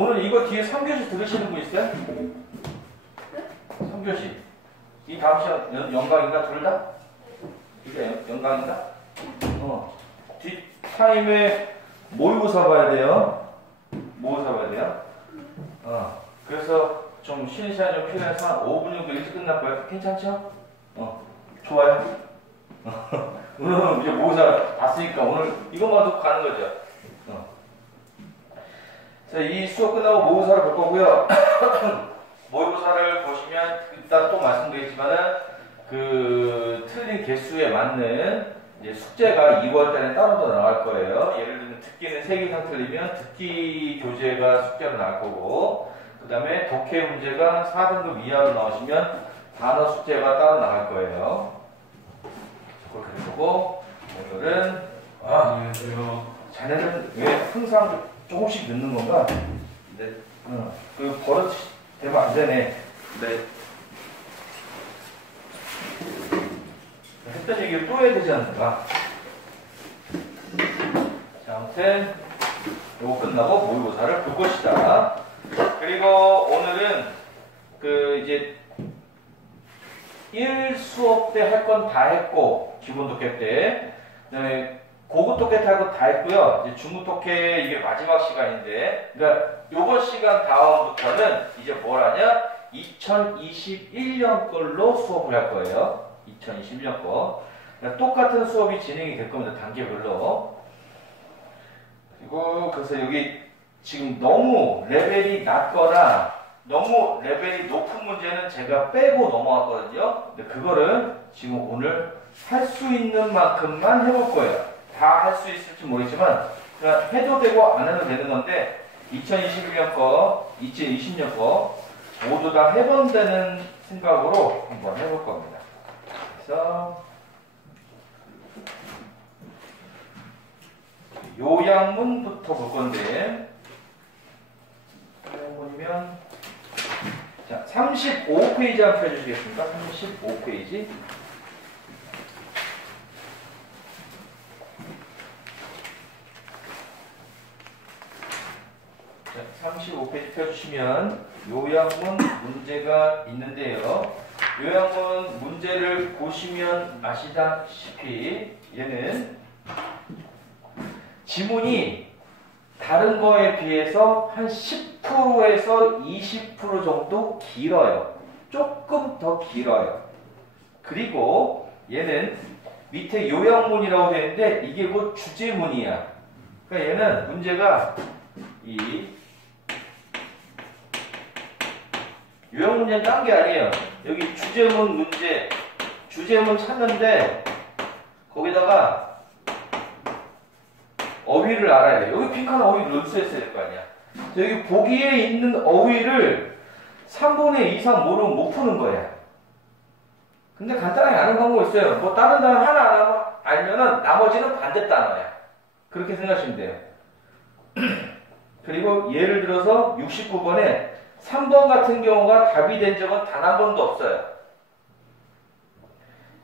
오늘 이거 뒤에 3교시 들으시는 분 있어요? 3교시. 이 다음 시간 연강인가? 둘 다? 이게 연강인가? 뒷 타임에 모의고사 봐야 돼요. 모의고사 봐야 돼요. 그래서 좀 쉬는 시간이 좀 필요해서 한 5분 정도 일찍 끝날 거예요. 괜찮죠? 좋아요. 오늘은 이제 모의고사 봤으니까 오늘 이것만 듣고 가는 거죠. 자, 이 수업 끝나고 모의고사를 볼 거고요. 모의고사를 보시면 이따 또 말씀드리지만은 그 틀린 개수에 맞는 이제 숙제가 2월달에 따로 더 나갈 거예요. 예를 들면 듣기는 3개 이상 틀리면 듣기 교재가 숙제로 나갈 거고, 그 다음에 독해 문제가 4등급 이하로 나오시면 단어 숙제가 따로 나갈 거예요. 그렇게 보고 오늘은 안녕하세요. 자네는 왜 항상 조금씩 늦는 건가? 네. 그 버릇 되면 안 되네. 네. 했던 얘기를 또 해야 되지 않을까? 자, 아무튼 요거 끝나고 모의고사를 볼 것이다. 그리고 오늘은 그 이제 1 수업 때 할 건 다 했고, 기본 독해 때, 그다음에 고급 독해 할 건 다 했고요. 이제 중급 독해 이게 마지막 시간인데, 그러니까 요번 시간 다음부터는 이제 뭘 하냐? 2021년 걸로 수업을 할 거예요. 2021년 거. 그러니까 똑같은 수업이 진행이 될 겁니다. 단계별로. 그리고 그래서 여기 지금 너무 레벨이 낮거나 너무 레벨이 높은 문제는 제가 빼고 넘어갔거든요. 근데 그거를 지금 오늘 할 수 있는 만큼만 해볼 거예요. 다 할 수 있을지 모르겠지만 그냥 해도 되고 안 해도 되는 건데 2021년 거, 2020년 거 모두 다 해본다는 생각으로 한번 해볼 겁니다. 그래서 요양문부터 볼 건데, 요양문이면 자 35페이지 한번 펴주시겠습니까? 35페이지. 자, 35페이지 펴주시면 요양문 문제가 있는데요. 요양문 문제를 보시면 아시다시피 얘는 지문이 다른 거에 비해서 한 10%에서 20% 정도 길어요. 조금 더 길어요. 그리고 얘는 밑에 요양문이라고 되어 있는데 이게 뭐 주제문이야. 그러니까 얘는 문제가 이 요양 문제는 딴 게 아니에요. 여기 주제문 문제, 주제문 찾는데 거기다가 어휘를 알아야 돼요. 여기 핑크한 어휘를 넣었어야 될 거 아니야. 여기 보기에 있는 어휘를 3분의 2 이상 모르면 못 푸는 거야. 근데 간단하게 아는 방법이 있어요. 뭐 다른 단어 하나 알면은 나머지는 반대 단어야. 그렇게 생각하시면 돼요. 그리고 예를 들어서 69번에 3번 같은 경우가 답이 된 적은 단 한 번도 없어요.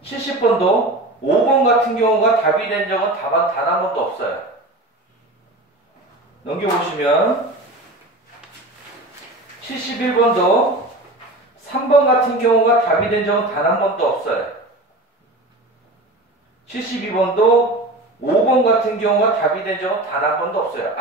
70번도 5번 같은 경우가 답이 된 적은 단 한 번도 없어요. 넘겨보시면 71번도 3번 같은 경우가 답이 된 적은 단 한 번도 없어요. 72번도 5번 같은 경우가 답이 된 적은 단 한 번도 없어요.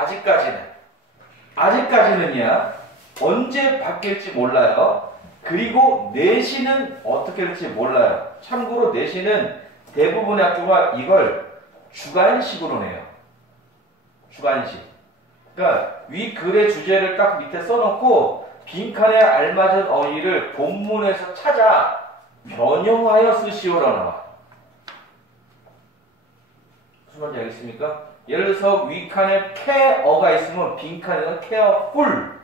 아직까지는요. 언제 바뀔지 몰라요. 그리고 내신은 어떻게 될지 몰라요. 참고로 내신은 대부분의 학교가 이걸 주관식으로 내요. 주관식. 그러니까 위 글의 주제를 딱 밑에 써놓고 빈칸에 알맞은 어휘를 본문에서 찾아 변형하여 쓰시오라 나와. 무슨 말인지 알겠습니까? 예를 들어서 위칸에 care가 있으면 빈칸에는 careful,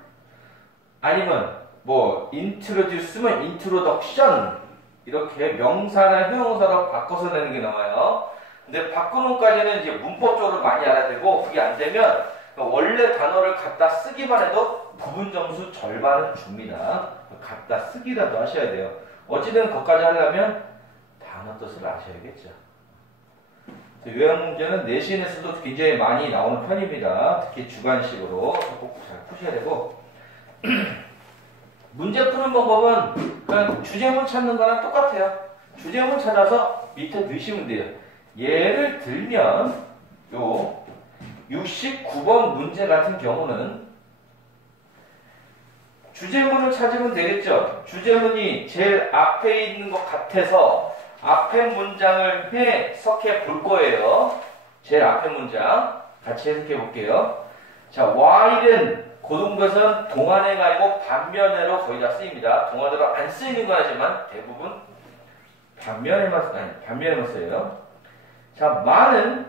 아니면 뭐 introduce면 introduction, 이렇게 명사나 형용사로 바꿔서 내는 게 나와요. 근데 바꾸는까지는 이제 문법적으로 많이 알아야 되고, 그게 안 되면 원래 단어를 갖다 쓰기만 해도 부분 점수 절반은 줍니다. 갖다 쓰기라도 하셔야 돼요. 어찌든 그것까지 하려면 단어 뜻을 아셔야겠죠. 요양 문제는 내신에서도 굉장히 많이 나오는 편입니다. 특히 주관식으로 꼭 잘 푸셔야 되고, 문제 푸는 방법은 그냥 주제문 찾는 거랑 똑같아요. 주제문 찾아서 밑에 넣으시면 돼요. 예를 들면 요 69번 문제 같은 경우는 주제문을 찾으면 되겠죠. 주제문이 제일 앞에 있는 것 같아서 앞에 문장을 해석해 볼 거예요. 제일 앞에 문장 같이 해석해 볼게요. 자, while은 고등부에서는 동안해가 아니고 반면해로 거의 다 쓰입니다. 동안해로 안 쓰이는 건 하지만 대부분 반면에만 써요. 자, 만은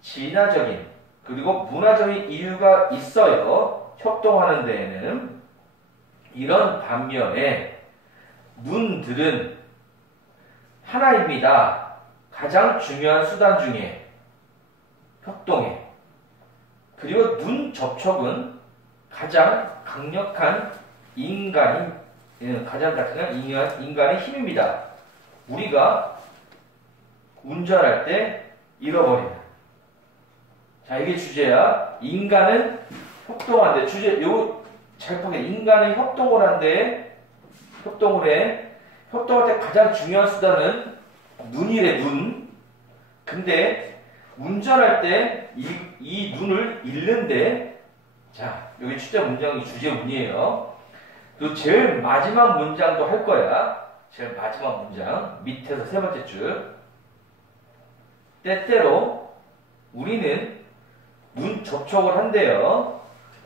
진화적인 그리고 문화적인 이유가 있어요. 협동하는 데에는. 이런 반면에 눈들은 하나입니다. 가장 중요한 수단 중에 협동에. 그리고 눈 접촉은 가장 강력한 인간의 힘입니다. 우리가 운전할 때 잃어버리는. 자, 이게 주제야. 인간은 협동한데 주제 요 잘 보게. 인간은 협동을 한데 협동할 때 가장 중요한 수단은 눈이래. 눈. 근데 운전할 때 이 눈을 잃는데. 자, 여기 출제 문장이 주제문이에요. 또 제일 마지막 문장도 할 거야. 제일 마지막 문장 밑에서 세 번째 줄. 때때로 우리는 눈 접촉을 한대요.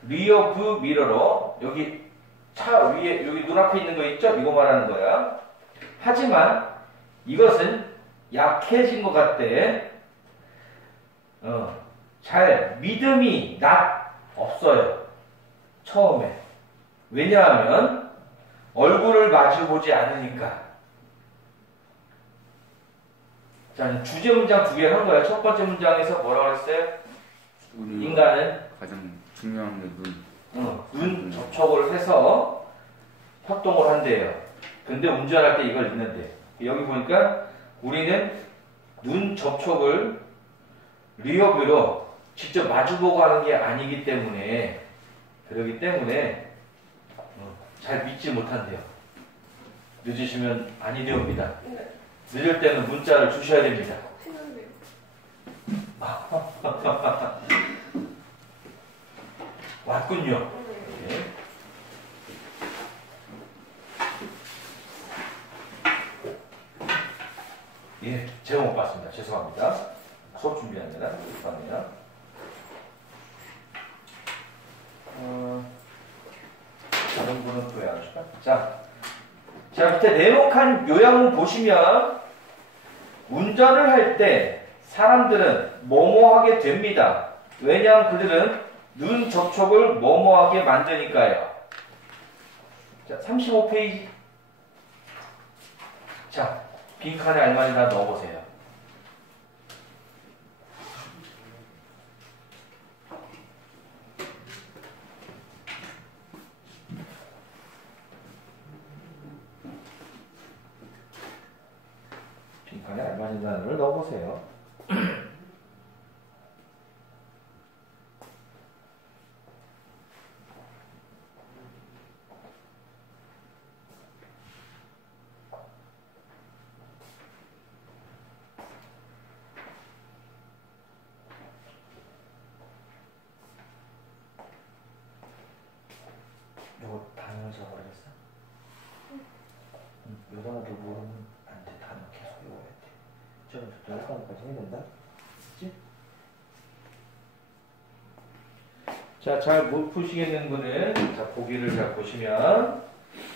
리어브 미러로. 여기 차 위에 여기 눈앞에 있는 거 있죠? 이거 말하는 거야. 하지만 이것은 약해진 것 같대. 잘 믿음이 없어요. 처음에. 왜냐하면 얼굴을 마주보지 않으니까. 자, 주제 문장 두 개 한 거야. 첫 번째 문장에서 뭐라고 했어요? 인간은 가장 중요한 게 눈 접촉을 해서 협동을 한대요. 근데 운전할 때 이걸 잊는데. 여기 보니까 우리는 눈 접촉을 리어뷰로 직접 마주보고 하는 게 아니기 때문에, 그러기 때문에 잘 믿지 못한대요. 늦으시면 아니 되옵니다. 네. 늦을 때는 문자를 주셔야 됩니다. 신난데요. 왔군요. 네. 예, 제가 못 봤습니다. 죄송합니다. 수업 준비합니다. 죄송합니다. 다른 분은 또 왜 안 줄까? 자, 밑에 네모칸 요약문 보시면 운전을 할 때 사람들은 뭐뭐하게 됩니다. 왜냐하면 그들은 눈 접촉을 뭐뭐하게 만드니까요. 자, 35페이지. 자, 빈칸에 알맞은 다 넣어보세요. 빈칸에 알맞은 단어를 넣어보세요. 이거 단어 적어야겠어? 요 단어도 모르면 안 돼. 단어 계속 외워야 돼. 저부터 여기까지 해야 된다. 그치? 자, 잘 못 푸시겠는 분은 자, 보기를 잘 보시면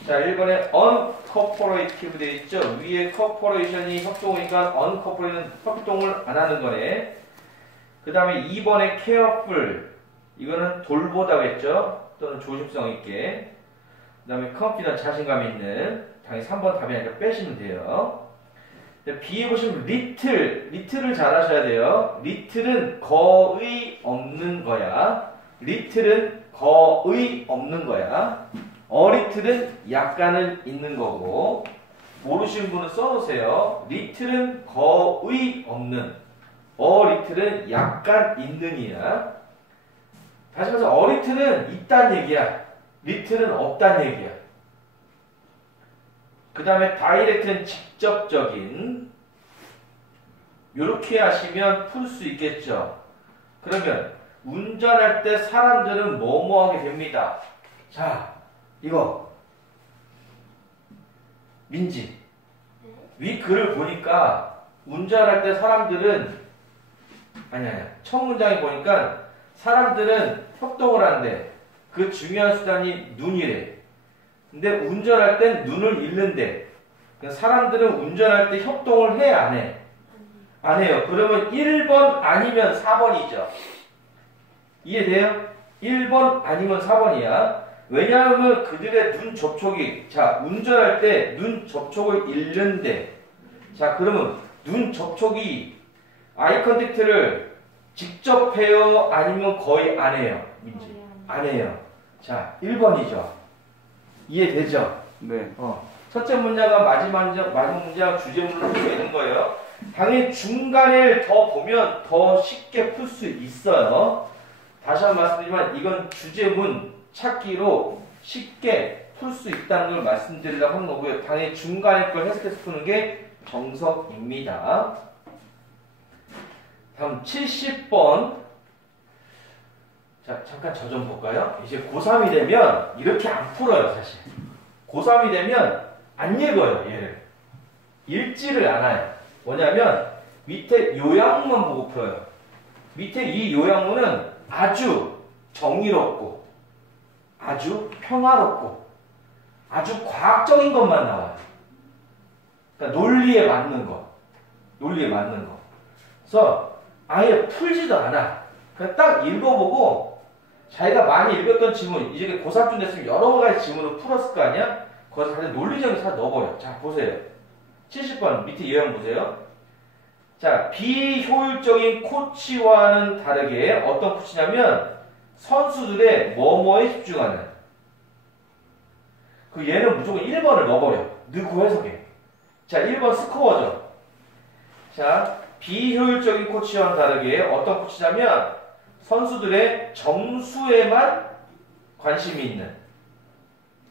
자, 1번에 uncooperative 돼 있죠? 위에 cooperation이 협동이니까 uncooperation은 협동을 안 하는 거네. 그 다음에 2번에 careful 이거는 돌보다겠죠? 또는 조심성 있게. 그 다음에 confident 자신감 있는. 당연히 3번 답이 아니라 빼시면 돼요. B에 보시면 little을 잘 하셔야 돼요. little은 거의 없는 거야. little은 거의 없는 거야. little은 약간은 있는 거고. 모르시는 분은 써놓으세요. little은 거의 없는. little은 약간 있는이야. 다시 말해서 little은 있다는 얘기야. 리틀은 없다는 얘기야. 그 다음에 다이렉트는 직접적인. 요렇게 하시면 풀 수 있겠죠. 그러면 운전할 때 사람들은 뭐뭐 하게 됩니다. 자, 이거 민지 위 글을 보니까 운전할 때 사람들은 아니야 첫 문장에 보니까 사람들은 협동을 하는데 그 중요한 수단이 눈이래. 근데 운전할 땐 눈을 잃는데 사람들은 운전할 때 협동을 해 안 해? 안 해요. 그러면 1번 아니면 4번이죠. 이해돼요? 1번 아니면 4번이야. 왜냐하면 그들의 눈 접촉이 자 운전할 때 눈 접촉을 잃는데 자 그러면 눈 접촉이 아이 컨택트를 직접 해요? 아니면 거의 안 해요? 민지? 안 해요. 자 1번이죠. 이해되죠? 네. 첫째 문장과 마지막 문장 주제문을 되는 거예요. 당연히 중간에 더 보면 더 쉽게 풀 수 있어요. 다시 한번 말씀드리지만 이건 주제문 찾기로 쉽게 풀 수 있다는 걸 말씀드리려고 하는 거고요. 당연히 중간에 걸 해석해서 푸는 게 정석입니다. 다음 70번. 자, 잠깐 저 좀 볼까요? 이제 고3이 되면 이렇게 안 풀어요, 사실. 고3이 되면 안 읽어요, 얘를. 읽지를 않아요. 뭐냐면 밑에 요약문만 보고 풀어요. 밑에 이 요약문은 아주 정의롭고 아주 평화롭고 아주 과학적인 것만 나와요. 그러니까 논리에 맞는 거. 논리에 맞는 거. 그래서 아예 풀지도 않아. 그냥 딱 읽어보고 자기가 많이 읽었던 지문, 이제 고3쯤 됐으면 여러 가지 지문을 풀었을 거 아니야? 거기서 그냥 논리적인 사 넣어버려. 자, 보세요. 70번 밑에 예형 보세요. 자, 비효율적인 코치와는 다르게 어떤 코치냐면 선수들의 뭐뭐에 집중하는. 그 얘는 무조건 1번을 넣어버려. 넣고 해석해. 자, 1번 스코어죠. 자, 비효율적인 코치와는 다르게 어떤 코치냐면 선수들의 점수에만 관심이 있는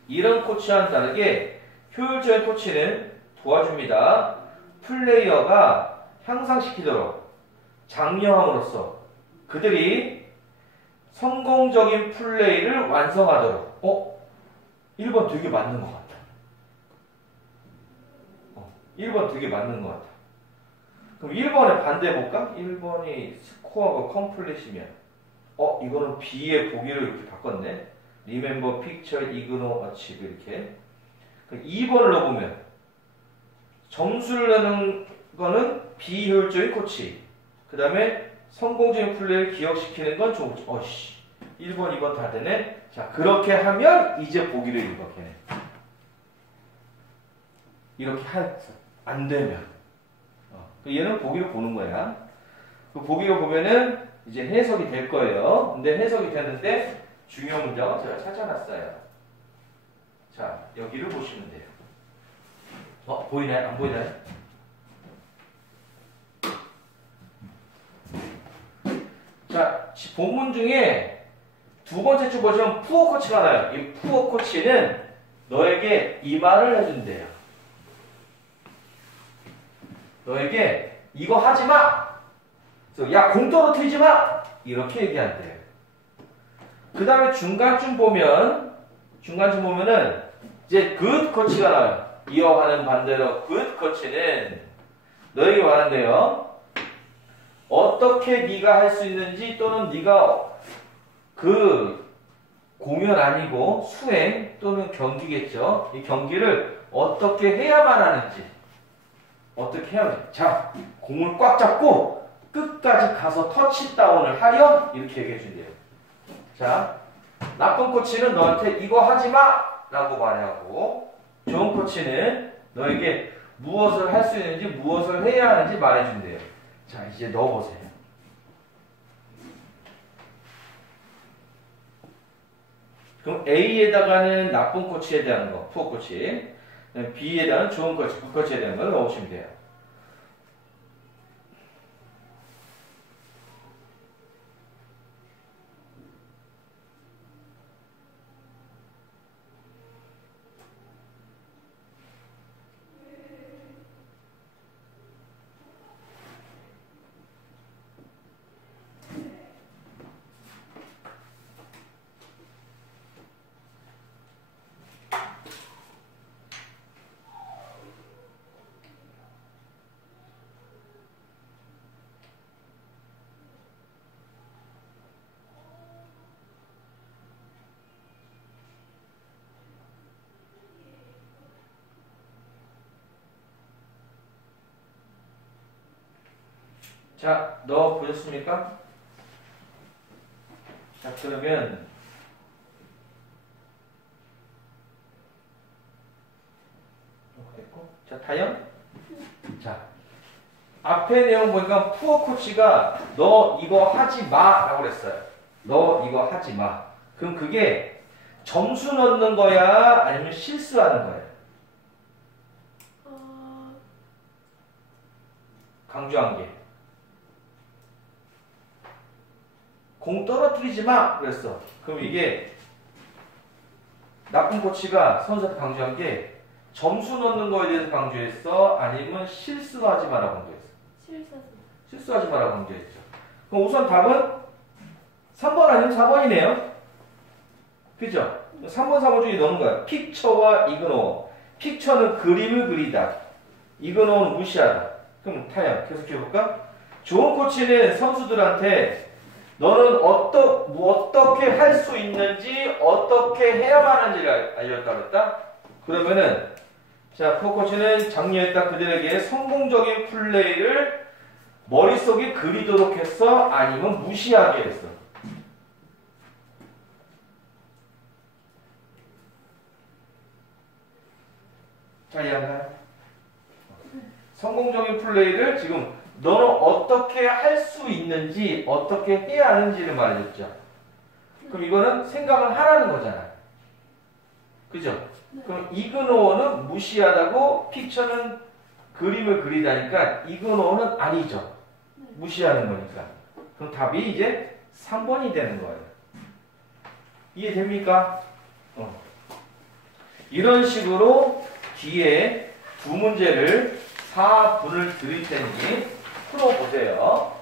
이런 코치와는 다르게 효율적인 코치는 도와줍니다. 플레이어가 향상시키도록 장려함으로써 그들이 성공적인 플레이를 완성하도록 1번 되게 맞는 것 같다. 1번 되게 맞는 것 같다. 그럼 1번에 반대해볼까? 1번이 스코어가 컴플릿이면 이거는 B의 보기를 이렇게 바꿨네. Remember, picture, ignore, achieve 이렇게. 그럼 2번을 넣어보면 점수를 내는 거는 비효율적인 코치. 그 다음에 성공적인 플레이를 기억시키는 건 좋은 코치. 1번, 2번 다 되네. 자, 그렇게 하면 이제 보기를 읽어, 걔네. 이렇게 안 되면. 얘는 보기를 보는 거야. 그 보기를 보면은 이제 해석이 될 거예요. 근데 해석이 되는데 중요한 문장은 제가 찾아놨어요. 자, 여기를 보시면 돼요. 보이나요? 안 보이나요? 자, 본문 중에 두 번째 줄 보시면 푸어 코치가 나와요. 이 푸어 코치는 너에게 이 말을 해준대요. 너에게 이거 하지 마! 그래서 야, 공 떨어뜨리지 마! 이렇게 얘기한대요. 그 다음에 중간쯤 보면은 이제 good 코치가 나와요. 이어가는 반대로 good 코치는 너에게 말한대요. 어떻게 네가 할 수 있는지 또는 네가 그 공연 아니고 수행 또는 경기겠죠. 이 경기를 어떻게 해야만 하는지 어떻게 해야 돼? 자, 공을 꽉 잡고 끝까지 가서 터치다운을 하렴 이렇게 얘기해 준대요. 자, 나쁜 코치는 너한테 이거 하지 마! 라고 말하고 좋은 코치는 너에게 무엇을 할 수 있는지 무엇을 해야 하는지 말해준대요. 자, 이제 넣어보세요. 그럼 A에다가는 나쁜 코치에 대한 거, 푸어 코치. B에다가는 좋은 코치, 굿 코치에 대한 걸 넣으시면 돼요. 자, 넣어 보셨습니까? 자, 그러면 됐고. 자, 다영. 자, 앞에 내용 보니까 푸어 코치가 너 이거 하지 마라고 그랬어요. 너 이거 하지 마. 그럼 그게 점수 넣는 거야? 아니면 실수하는 거야? 강조한 게. 공 떨어뜨리지 마! 그랬어. 그럼 이게 나쁜 코치가 선수한테 강조한 게 점수 넣는 거에 대해서 강조했어? 아니면 실수하지 마라고 강조했어? 실수하지 마라고 강조했죠. 그럼 우선 답은 3번 아니면 4번이네요. 그죠? 3번, 4번 중에 넣는 거야. 픽처와 이그노. 픽처는 그림을 그리다. 이그노는 무시하다. 그럼 타영 계속 해볼까? 좋은 코치는 선수들한테 너는 어떻게 할 수 있는지, 어떻게 해야만 하는지를 알렸다 그랬다? 그러면은, 자, 코치는 장려했다 그들에게 성공적인 플레이를 머릿속에 그리도록 했어? 아니면 무시하게 했어? 자, 이해한가요? 성공적인 플레이를 지금 너는 어떻게 할 수 있는지, 어떻게 해야 하는지를 말해줬죠. 그럼 이거는 생각을 하라는 거잖아. 그죠? 그럼 이그노어는 무시하다고 픽처는 그림을 그리다니까 이그노어는 아니죠. 무시하는 거니까. 그럼 답이 이제 3번이 되는 거예요. 이해됩니까? 이런 식으로 뒤에 두 문제를 4분을 드릴 테니 풀어보세요.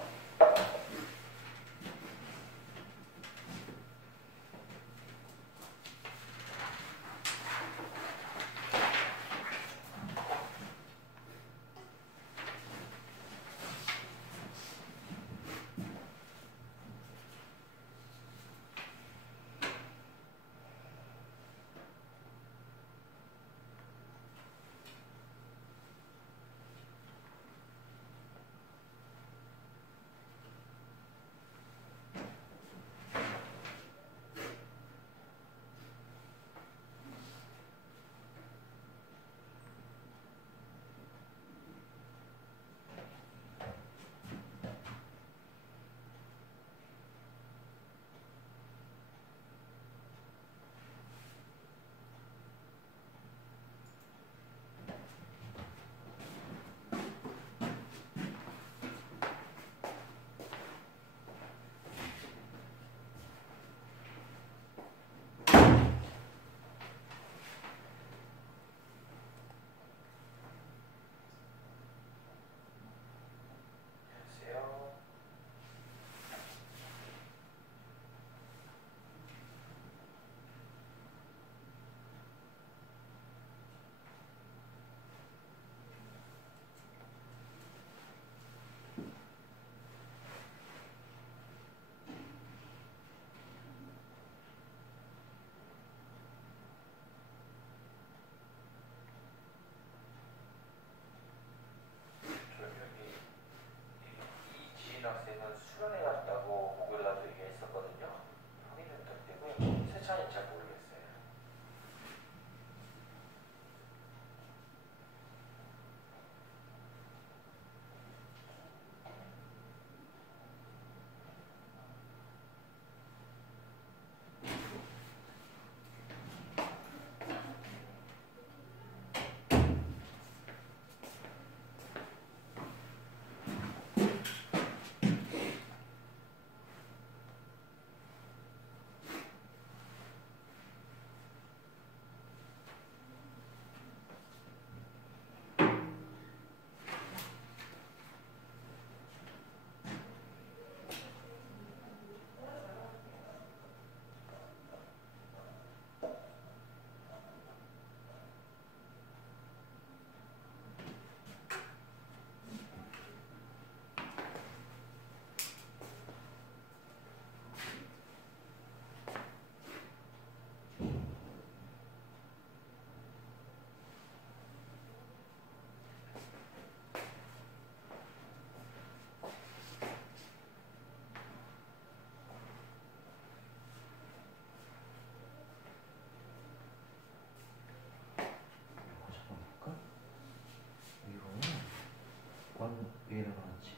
A라고 나왔지.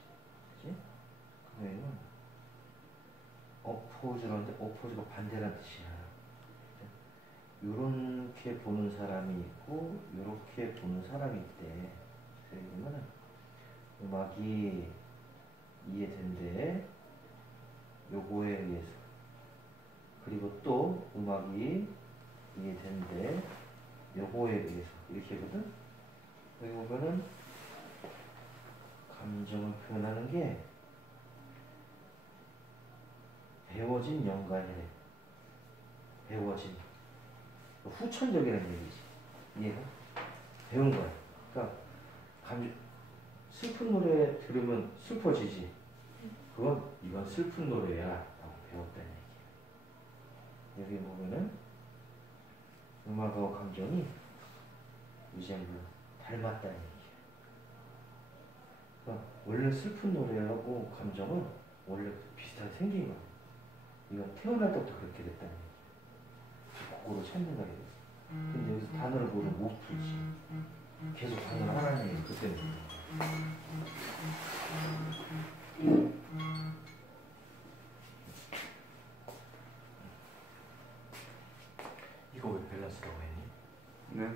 그치? 그 A는 oppose라는데 oppose가 반대라는 뜻이야. 요렇게 보는 사람이 있고 요렇게 보는 사람이 있대. 그러면은 음악이 이해된대. 요거에 의해서. 그리고 또 음악이 이해된대. 요거에 의해서. 이렇게 하거든. 여기 보면은 감정을 표현하는 게 배워진 연관이래. 배워진. 후천적이라는 얘기지. 이해가? 배운 거야. 그러니까 슬픈 노래 들으면 슬퍼지지. 그건 이건 슬픈 노래야 라고 배웠다는 얘기야. 여기 보면은 음악하고 감정이 리semble 닮았다는 얘기야. 그러니까 원래 슬픈 노래하고 감정은 원래 비슷하게 생긴 거야. 이건 태어날 때부터 그렇게 됐다는 얘기야. 그거를 찾는다 이거지. 근데 여기서 단어를 모르면 못 풀지. 계속 단어를 하라는 얘기 그때는. 이거 왜 밸런스라고 했니? 네?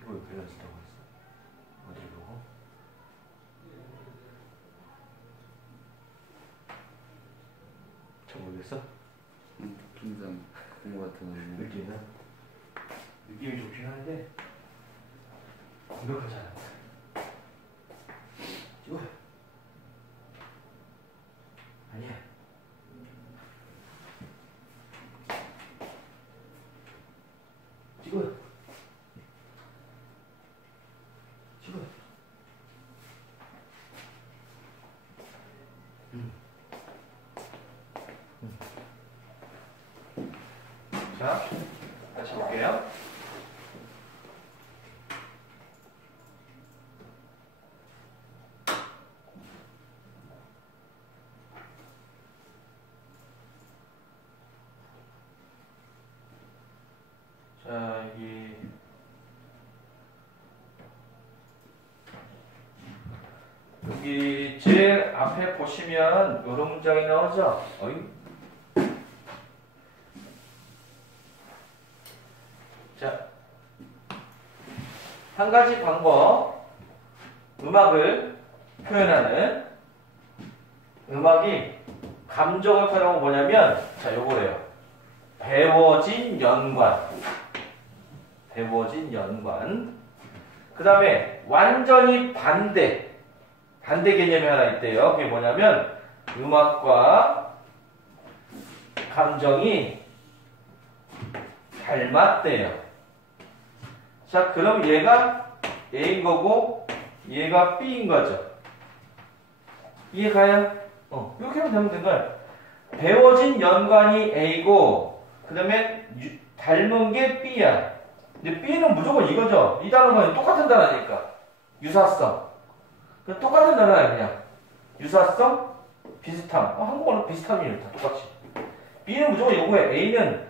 이거 왜 밸런스라고 했어? 어디 보고? 잘 모르겠어? 느낌상 그런 것 같아서 느낌은? 느낌이 좋긴 한데 완벽하지 않아. 찍어. 아니야. 찍어. 찍어. 자, 다시 볼게요. 자, 여기 제일 앞에 보시면 이런 문장이 나오죠? 자, 한 가지 방법, 음악을 표현하는, 음악이 감정을 표현하는 건 뭐냐면, 자, 요거래요. 배워진 연관. 배워진 연관. 그 다음에 완전히 반대 개념이 하나 있대요. 그게 뭐냐면 음악과 감정이 닮았대요. 자, 그럼 얘가 A인 거고 얘가 B인 거죠. 이해가요? 이렇게 하면 되면 된 거예요. 배워진 연관이 A고 그 다음에 닮은 게 B야. 근데 B는 무조건 이거죠. 이 단어는 똑같은 단어니까. 유사성. 똑같은 단어야 그냥. 유사성, 비슷함. 한국어는 비슷함이에요. 다 똑같이. B는 무조건 이거예요. A는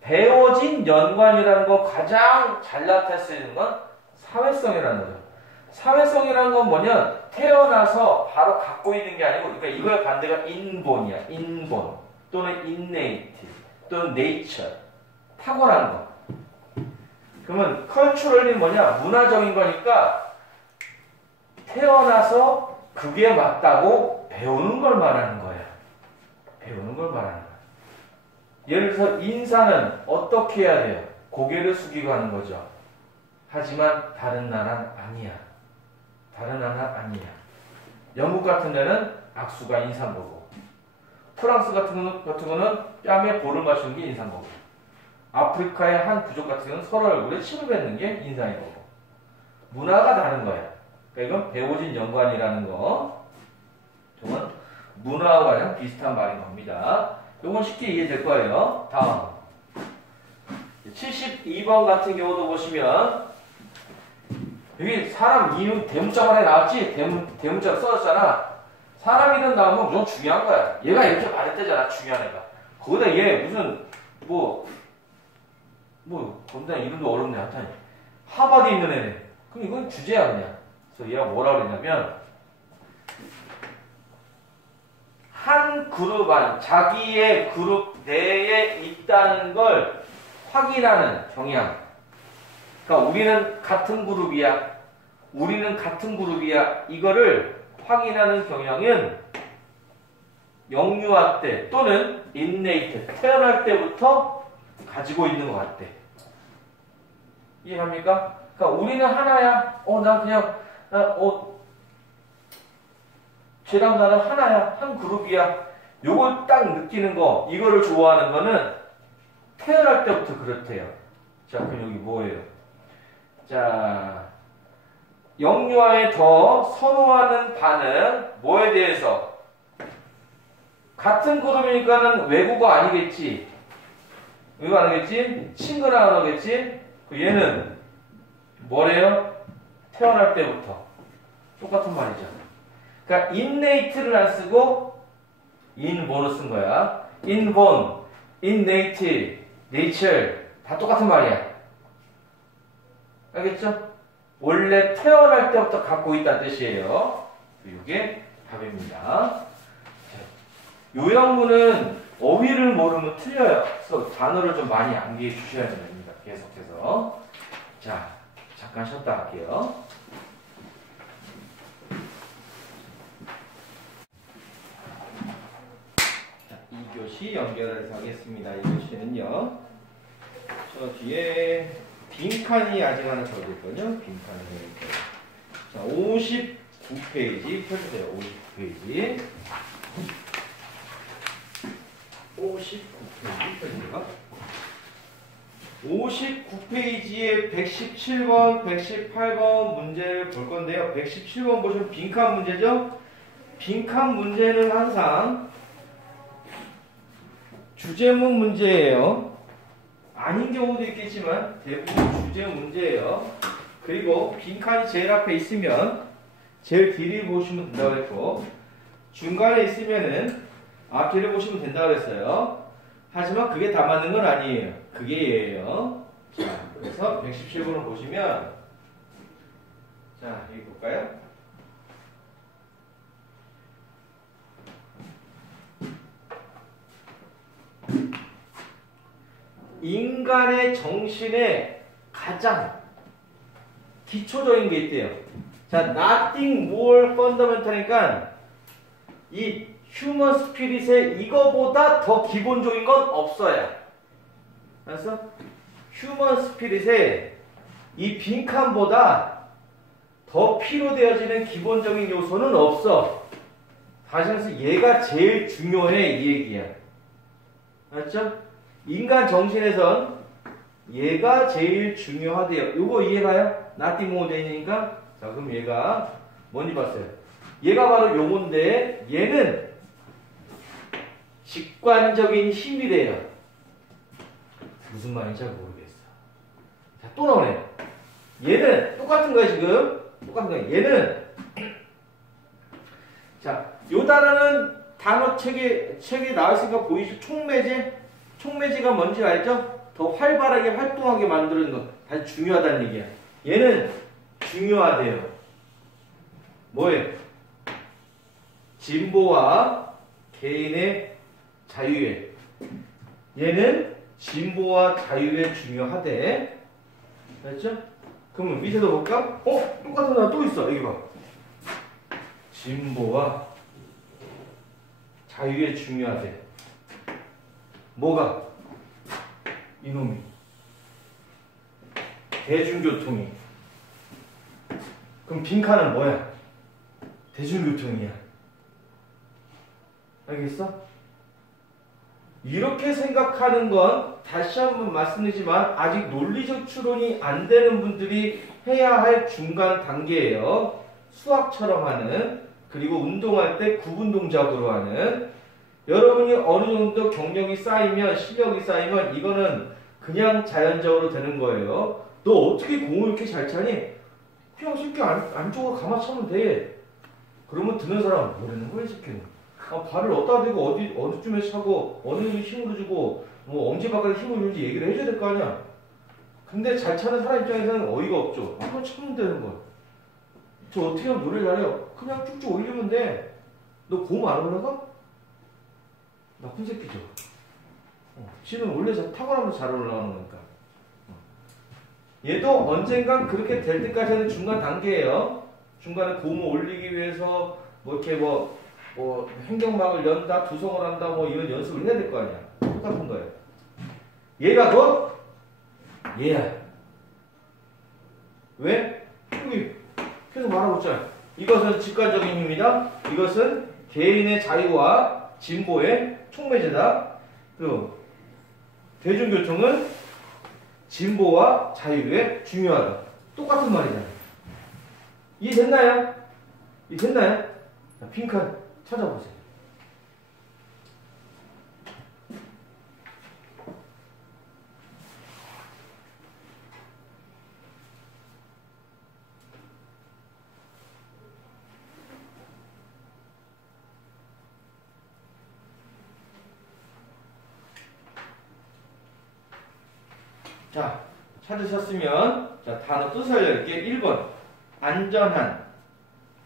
배워진 연관이라는 거 가장 잘 나타낼 수 있는 건 사회성이라는 거죠. 사회성이라는 건 뭐냐? 태어나서 바로 갖고 있는 게 아니고, 그러니까 이거의 반대가 인본이야. 인본 또는 innate 또는 nature. 타고난 거. 그러면 cultural이 뭐냐? 문화적인 거니까 태어나서 그게 맞다고 배우는 걸 말하는 거야. 배우는 걸 말하는 거야. 예를 들어서 인사는 어떻게 해야 돼요? 고개를 숙이고 하는 거죠. 하지만 다른 나라는 아니야. 다른 나라는 아니야. 영국 같은 데는 악수가 인사인 거고, 프랑스 같은 거는 뺨에 볼을 맞추는 게 인사인 거고, 아프리카의 한 부족 같은 경우는 서로 얼굴에 침을 뱉는 게 인사인 거고. 문화가 다른 거야. 그러니까 이건 배워진 연관이라는 거. 저건 문화와 가장 비슷한 말인 겁니다. 이건 쉽게 이해될 거예요. 다음 72번 같은 경우도 보시면 여기 사람 이름 대문자만에 나왔지? 대문자로 써졌잖아. 사람 이름 나오면 무조건 중요한 거야. 얘가 이렇게 말했대잖아. 중요한 애가. 거기다 얘 무슨 건다 이름도 어렵네. 하여튼 하버드에 있는 애네. 그럼 이건 주제야 그냥. 그래서 얘가 뭐라 그랬냐면 한 그룹 안, 자기의 그룹 내에 있다는 걸 확인하는 경향. 그러니까 우리는 같은 그룹이야. 우리는 같은 그룹이야. 이거를 확인하는 경향은 영유아 때 또는 innate, 태어날 때부터 가지고 있는 것 같대. 이해합니까? 그러니까 우리는 하나야. 나 그냥, 쟤랑 나는 하나야. 한 그룹이야. 요걸 딱 느끼는 거, 이거를 좋아하는 거는 태어날 때부터 그렇대요. 자, 그럼 여기 뭐예요? 자, 영유아에 더 선호하는 반응, 뭐에 대해서? 같은 그룹이니까는 외국어 아니겠지? 외국어 아니겠지? 친구랑 하겠지? 얘는 뭐래요? 태어날 때부터. 똑같은 말이죠. 그러니까 innate를 안 쓰고 inborn을 쓴 거야. inborn, innate, nature 다 똑같은 말이야. 알겠죠? 원래 태어날 때부터 갖고 있다는 뜻이에요. 이게 답입니다. 요양문은 어휘를 모르면 틀려요. 그래서 단어를 좀 많이 암기해 주셔야 됩니다. 계속해서. 자, 잠깐 쉬었다 할게요. 자, 2교시 연결해서 하겠습니다. 2교시는요. 저 뒤에 빈칸이 아직 하나 더 있거든요. 빈칸이 이렇게. 자, 59페이지 펴주세요. 59페이지. 59페이지 펴주세요. 59페이지에 117번, 118번 문제를 볼 건데요. 117번 보시면 빈칸 문제죠? 빈칸 문제는 항상 주제문 문제예요. 아닌 경우도 있겠지만 대부분 주제 문제예요. 그리고 빈칸이 제일 앞에 있으면 제일 뒤를 보시면 된다고 했고, 중간에 있으면은 앞뒤를 보시면 된다고 했어요. 하지만 그게 다 맞는 건 아니에요. 그게 얘예요. 자, 그래서 117번을 보시면, 자, 여기 볼까요? 인간의 정신에 가장 기초적인 게 있대요. 자, nothing more fundamental이니까 이 휴먼 스피릿에 이거보다 더 기본적인 건 없어요. 알았어? 휴먼 스피릿에 이 빈칸보다 더 필요되어지는 기본적인 요소는 없어. 다시 말해서 얘가 제일 중요해, 이 얘기야. 알았죠? 인간 정신에선 얘가 제일 중요하대요. 요거 이해가요? nothing more than이니까. 자, 그럼 얘가 뭔지 봤어요. 얘가 바로 요건데 얘는 직관적인 힘이래요. 무슨 말인지 잘 모르겠어. 자, 또 나오네. 얘는 똑같은 거야, 지금. 똑같은 거야. 얘는 자, 요 단어는 단어 책에 나왔으니까 보이시죠? 촉매제? 촉매제가 뭔지 알죠? 더 활발하게 활동하게 만드는 거. 다시 중요하다는 얘기야. 얘는 중요하대요. 뭐예요? 진보와 개인의 자유에. 얘는 진보와 자유에 중요하대. 알았죠? 그러면 밑에도 볼까? 똑같은 단어 또 있어. 여기 봐. 진보와 자유에 중요하대. 뭐가? 이놈이. 대중교통이. 그럼 빈칸은 뭐야? 대중교통이야. 알겠어? 이렇게 생각하는 건 다시 한번 말씀드리지만 아직 논리적 추론이 안 되는 분들이 해야 할 중간 단계예요. 수학처럼 하는, 그리고 운동할 때 구분 동작으로 하는. 여러분이 어느 정도 경력이 쌓이면, 실력이 쌓이면 이거는 그냥 자연적으로 되는 거예요. 너 어떻게 공을 이렇게 잘 차니? 그냥 쉽게 안쪽으로 감아차면 돼. 그러면 듣는 사람 뭐라는 거야, 이 새끼는. 발을 어디다 대고 어디쯤에 차고 어느 힘으로 주고 뭐 엄지발가락에 힘을 주는지 얘기를 해줘야 될 거 아니야. 근데 잘 차는 사람 입장에서는 어이가 없죠. 그걸 차면 되는 거야. 저 어떻게 하면 노래 잘해요? 그냥 쭉쭉 올리면 돼. 너 고음 안 올라가? 나쁜 새끼죠. 지는 원래 탁월하면 잘 올라가는 거니까. 얘도 언젠간 그렇게 될 때까지 하는 중간 단계예요. 중간에 고음을 올리기 위해서 뭐 이렇게 뭐 행경막을 연다, 두성을 한다, 뭐 이런 연습을 해야 될 거 아니야. 똑같은 거예요. 얘가 더 얘야. 왜? 여기 계속 말하고 있잖아요. 이것은 직관적인 힘이다. 이것은 개인의 자유와 진보의 촉매제다. 그리고 대중교통은 진보와 자유에 중요하다. 똑같은 말이잖아요. 이해됐나요? 이해됐나요? 자, 빈칸 찾아보세요. 자, 찾으셨으면 자, 단어 뜻을 알려드릴게요. 1번 안전한,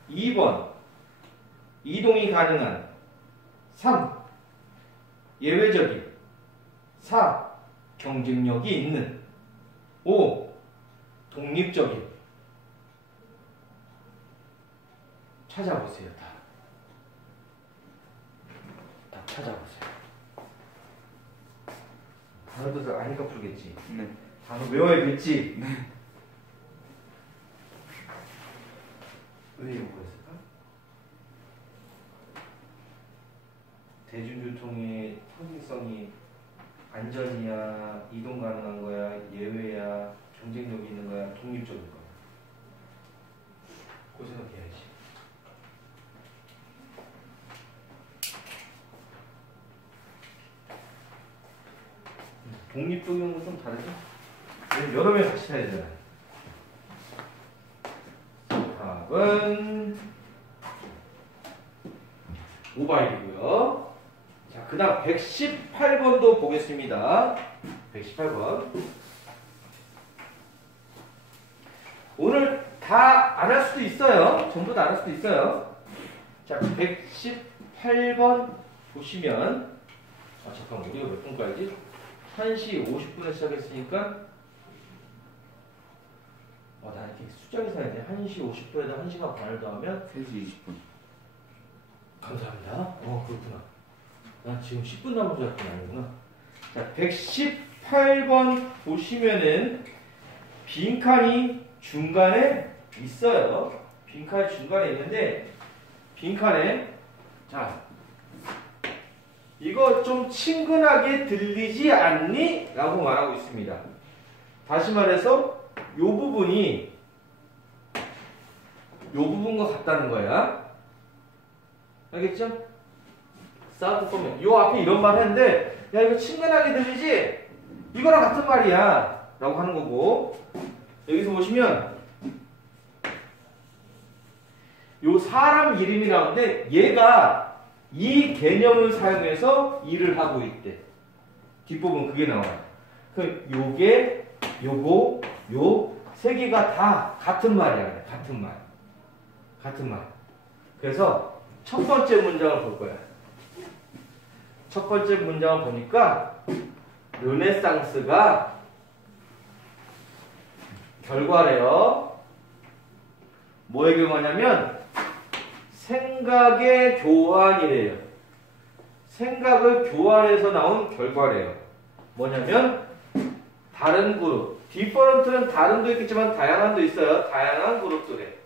2번 이동이 가능한, 3 예외적인, 4 경쟁력이 있는, 5 독립적인. 찾아보세요. 다 찾아보세요. 단어 뜻을 아니까 풀겠지. 네. 단어 외워야겠지. 네. 왜 이런 거였을까? 대중교통의 통일성이 안전이야, 이동 가능한 거야, 예외야, 경쟁력이 있는 거야, 독립적인 거야. 그 생각해야지. 독립적인 건 좀 다르죠? 여러 명 같이 타야 되잖아요. 답은 5번이고요. 자, 그 다음 118번도 보겠습니다. 118번. 오늘 다 안 할 수도 있어요. 전부 다 안 할 수도 있어요. 자, 118번 보시면, 아, 잠깐만, 우리가 몇 분까지? 1시 50분에 시작했으니까, 나 이렇게 숫자 계산해야 돼. 1시 50분에다 1시간 반을 더하면 3시 20분. 감사합니다. 그렇구나. 나 지금 10분 남은 줄 알았더니 아니구나. 자, 118번 보시면은 빈칸이 중간에 있어요. 빈칸이 중간에 있는데, 빈칸에, 자, 이거 좀 친근하게 들리지 않니? 라고 말하고 있습니다. 다시 말해서 요 부분이 요 부분과 같다는 거야. 알겠죠? 사운드 보면 요 앞에 이런 말 했는데, 야, 이거 친근하게 들리지? 이거랑 같은 말이야 라고 하는 거고, 여기서 보시면 요 사람 이름이 나오는데 얘가 이 개념을 사용해서 일을 하고 있대. 뒷부분 그게 나와요. 그 요게, 요거, 요 세 개가 다 같은 말이야. 같은 말. 같은 말. 그래서 첫 번째 문장을 볼 거야. 첫 번째 문장을 보니까 르네상스가 결과래요. 뭐에 경하냐면 생각의 교환이래요. 생각을 교환해서 나온 결과래요. 뭐냐면 다른 그룹, 디퍼런트는 다른도 있겠지만 다양한도 있어요. 다양한 그룹들에.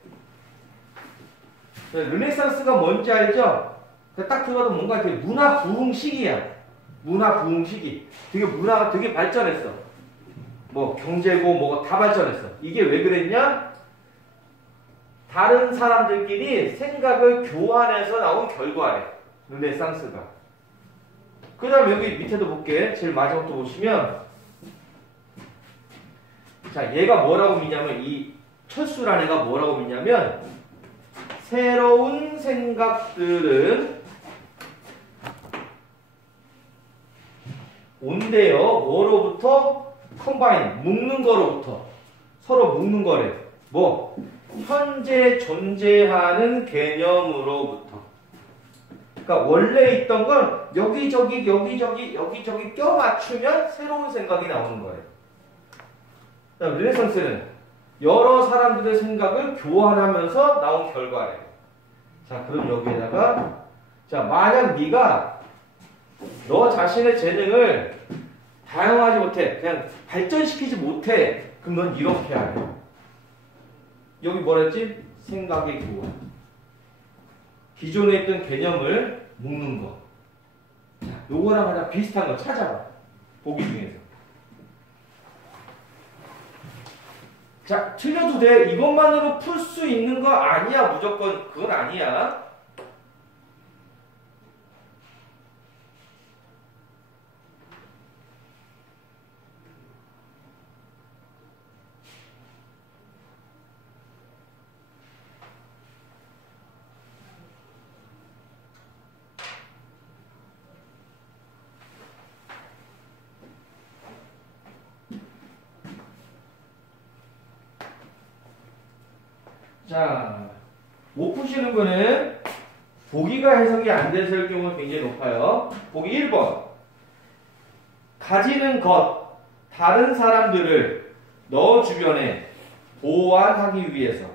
르네상스가 뭔지 알죠? 딱 들어도 뭔가 되게 문화 부흥시기야. 문화 부흥시기. 되게 문화가 되게 발전했어. 뭐 경제고 뭐가 다 발전했어. 이게 왜 그랬냐? 다른 사람들끼리 생각을 교환해서 나온 결과래. 르네상스가. 그 다음 여기 밑에도 볼게. 제일 마지막부터 보시면, 자, 얘가 뭐라고 믿냐면, 이 철수란 애가 뭐라고 믿냐면, 새로운 생각들은 온대요. 뭐로부터? 컴바인, 묶는 거로부터. 서로 묶는 거래. 뭐? 현재 존재하는 개념으로부터. 그러니까 원래 있던 건 여기저기 껴 맞추면 새로운 생각이 나오는 거예요. 그다음 르네상스는 여러 사람들의 생각을 교환하면서 나온 결과예요. 자, 그럼 여기에다가 자, 만약 네가 너 자신의 재능을 다양하지 못해, 그냥 발전시키지 못해, 그럼 넌 이렇게 해야 돼. 여기 뭐라 했지? 생각의 교환. 기존에 있던 개념을 묶는 거. 자, 요거랑 하나 비슷한 거 찾아봐. 보기 중에서. 자, 틀려도 돼. 이것만으로 풀 수 있는 거 아니야. 무조건 그건 아니야. 자, 못 푸시는 거는 보기가 해석이 안 됐을 경우가 굉장히 높아요. 보기 1번. 가지는 것, 다른 사람들을 너 주변에 보완하기 위해서.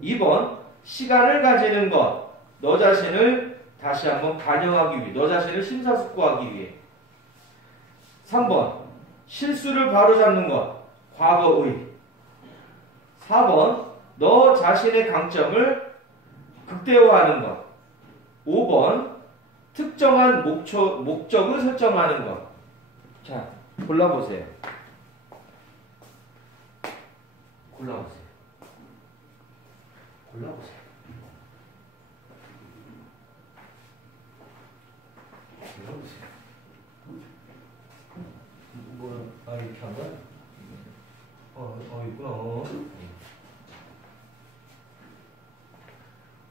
2번. 시간을 가지는 것, 너 자신을 다시 한번 반영하기 위해, 너 자신을 심사숙고하기 위해. 3번. 실수를 바로잡는 것, 과거의. 4번. 너 자신의 강점을 극대화하는 것. 5번. 특정한 목적을 설정하는 것. 자, 골라보세요. 골라보세요. 골라보세요. 골라보세요. 뭐야? 아, 이렇게 한 거야? 있구나.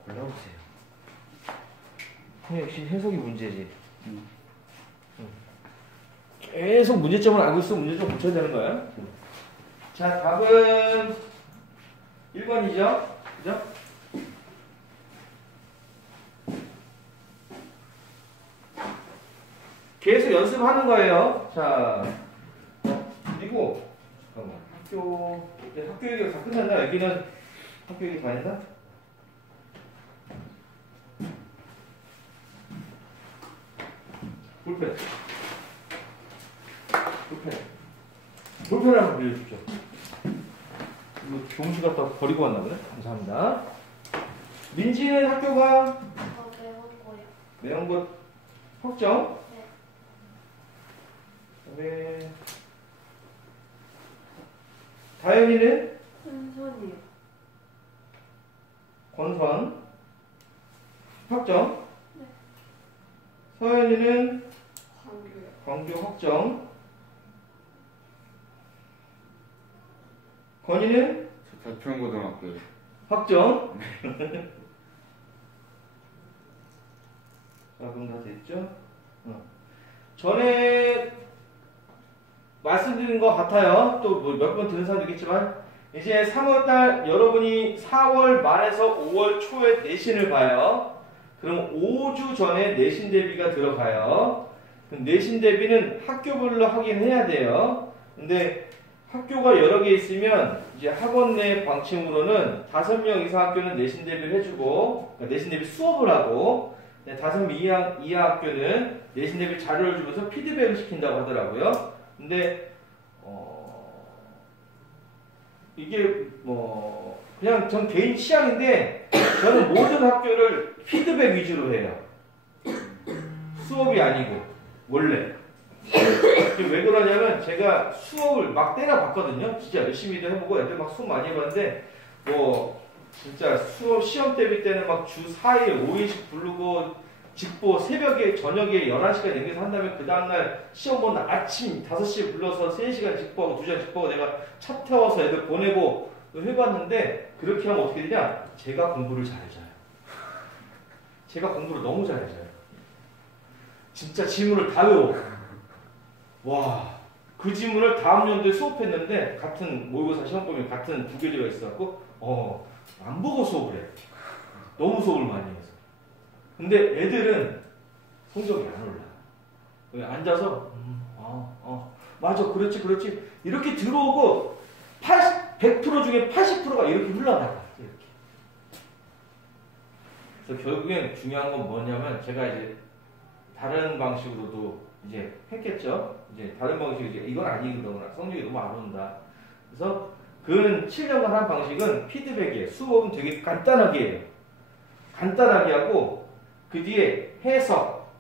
골라보세요. 역시 해석이 문제지. 계속 문제점을 알고 있으면 문제점 고쳐야 되는 거야. 자, 답은 1번이죠? 그죠? 계속 연습하는 거예요. 자, 그리고 잠깐만. 학교 얘기가 다 끝났나? 여기는 학교 얘기 다 했나? 볼펜. 볼펜을 한번 빌려주십시오. 이거 교무실 갔다 버리고 왔나 보네? 감사합니다. 민지는 학교가? 매운 곳 확정? 네. 다현이는? 선선이요. 권선 확정? 네. 서현이는? 광교요. 광교 확정. 건이는? 자평고등학교. 확정. 자, 그럼 다 됐죠? 전에 말씀드린 것 같아요. 또 뭐 몇 번 들은 사람도 있겠지만, 이제 3월달 여러분이 4월 말에서 5월 초에 내신을 봐요. 그럼 5주 전에 내신 대비가 들어가요. 내신 대비는 학교별로 하긴 해야 돼요. 근데 학교가 여러 개 있으면 이제 학원 내 방침으로는 5명 이상 학교는 내신 대비를 해주고, 그러니까 내신 대비 수업을 하고, 5명 이하 학교는 내신 대비 자료를 주면서 피드백을 시킨다고 하더라고요. 근데 이게 뭐 그냥 전 개인 취향인데, 저는 모든 학교를 피드백 위주로 해요. 수업이 아니고 원래. 왜 그러냐면 제가 수업을 막 때려봤거든요. 진짜 열심히도 해보고 애들 막 수업 많이 해봤는데, 뭐 진짜 수업 시험 대비 때는 막 주 4일 5일씩 부르고 직보 새벽에 저녁에 11시간 연기해서 한다면 그 다음날 시험 보는 아침 5시에 불러서 3시간 직보하고 2시간 직보하고 내가 차 태워서 애들 보내고 해봤는데, 그렇게 하면 어떻게 되냐? 제가 공부를 잘해줘요. 제가 공부를 너무 잘해줘요. 진짜 지문을 다 외워. 와, 그 지문을 다음 연도에 수업했는데 같은 모의고사 시험 보면 같은 두 교재가 있어갖고 안 보고 수업을 해. 너무 수업을 많이 해서. 근데 애들은 성적이 안 올라. 그냥 앉아서 맞아 그렇지 이렇게 들어오고 100% 중에 80%가 이렇게 흘러나가. 이렇게. 그래서 결국엔 중요한 건 뭐냐면 제가 이제 다른 방식으로도 이제 했겠죠. 이제 다른 방식으로 이제 이건 아니거든. 성적이 너무 안 온다. 그래서 근 7년간 한 방식은 피드백이에요. 수업은 되게 간단하게 해요. 간단하게 하고 그 뒤에 해석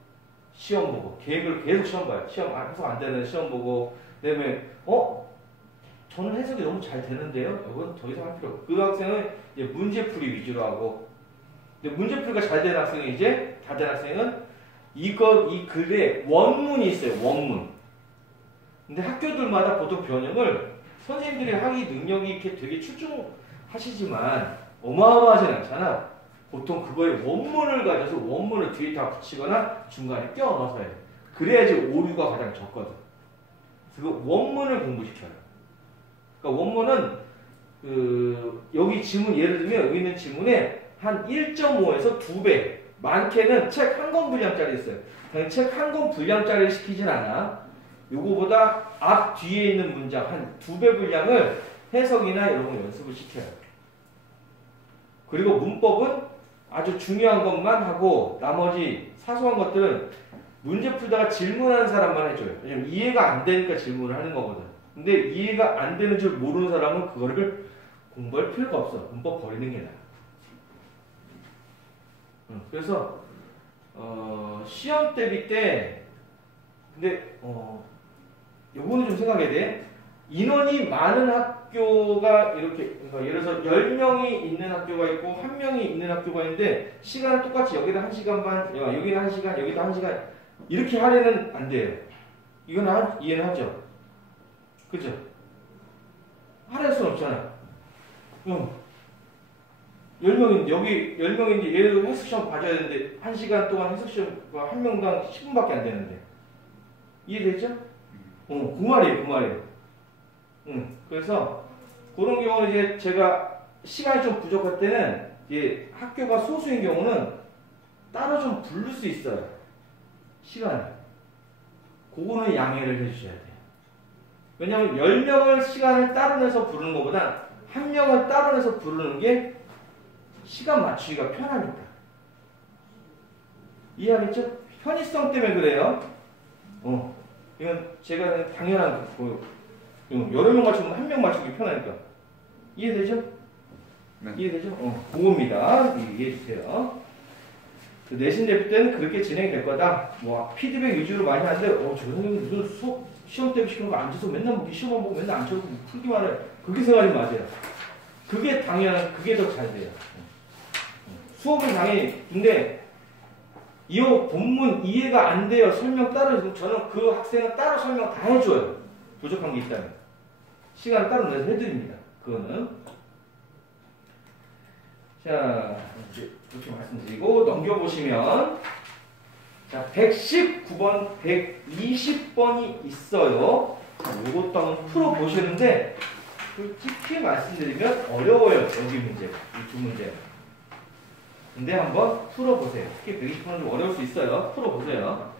시험 보고 계획을 계속 시험 봐요. 시험 해석 안 되는 시험 보고 그다음에 저는 해석이 너무 잘 되는데요. 이건 더 이상 할 필요 없고 그 학생은 이제 문제풀이 위주로 하고 근데 문제풀이가 잘 되는 학생은 이제 다 된 학생은 이 글에 원문이 있어요. 원문. 근데 학교들마다 보통 변형을 선생님들이 하기 능력이 이렇게 되게 출중하시지만 어마어마하진 않잖아. 보통 그거에 원문을 가져서 원문을 뒤에 다 붙이거나 중간에 껴 넣어서 해요. 그래야지 오류가 가장 적거든. 그래서 원문을 공부시켜요. 그러니까 원문은 여기 지문 예를 들면 여기 있는 지문에 한 1.5에서 2배 많게는 책 한 권 분량짜리 있어요. 책 한 권 분량짜리 시키진 않아. 요거보다 앞 뒤에 있는 문장 한 2배 분량을 해석이나 이런 거 연습을 시켜요. 그리고 문법은 아주 중요한 것만 하고 나머지 사소한 것들은 문제 풀다가 질문하는 사람만 해줘요. 왜냐면 이해가 안 되니까 질문을 하는 거거든. 근데 이해가 안 되는 줄 모르는 사람은 그거를 공부할 필요가 없어. 문법 버리는 게 나아. 그래서 시험 대비 때 근데 요거는 좀 생각해야 돼. 인원이 많은 학교가 이렇게 그러니까 예를 들어서 10명이 있는 학교가 있고 1명이 있는 학교가 있는데 시간은 똑같이 여기다 1시간 반, 여기는 1시간, 여기도 1시간 이렇게 하려면 안 돼요. 이건 이해는 하죠? 그죠? 하랄 수는 없잖아. 10명인데 여기 10명인데 예를 들어 해석시험 봐줘야 되는데 1시간 동안 해석시험 1명당 10분밖에 안 되는데 이해되죠? 그 말이에요. 그래서 그런 경우는 이제 제가 시간이 좀 부족할 때는 이제 학교가 소수인 경우는 따로 좀 부를 수 있어요. 시간을. 그거는 양해를 해주셔야 돼요. 왜냐하면 10명을 시간을 따로 내서 부르는 것보다 1명을 따로 내서 부르는 게 시간 맞추기가 편하니까. 이해하겠죠? 편의성 때문에 그래요. 이건 제가 당연한 여러 명 맞추면 1명 맞추기 편하니까. 이해되죠? 네. 이해되죠? 그겁니다. 이해해주세요. 내신 대비 때는 그렇게 진행이 될 거다. 뭐 피드백 위주로 많이 하는데 저 선생님 무슨 시험 대비 시키는 거 앉아서 맨날 시험만 보고 맨날 안 쳐고 풀기만 해. 그렇게 생각하지 마세요. 그게 그게 더 잘 돼요. 수업은 당연히 근데 이 본문 이해가 안 돼요. 설명 따로 해서 저는 그 학생은 따로 설명 다 해줘요. 부족한 게 있다면 시간을 따로 내서 해드립니다. 그거는 자 이렇게 말씀드리고 넘겨보시면 자 119번 120번이 있어요. 이것도 한번 풀어보시는데 솔직히 말씀드리면 어려워요. 여기 문제 이 두 문제 근데 한번 풀어보세요. 특히 120번은 좀 어려울 수 있어요. 풀어보세요.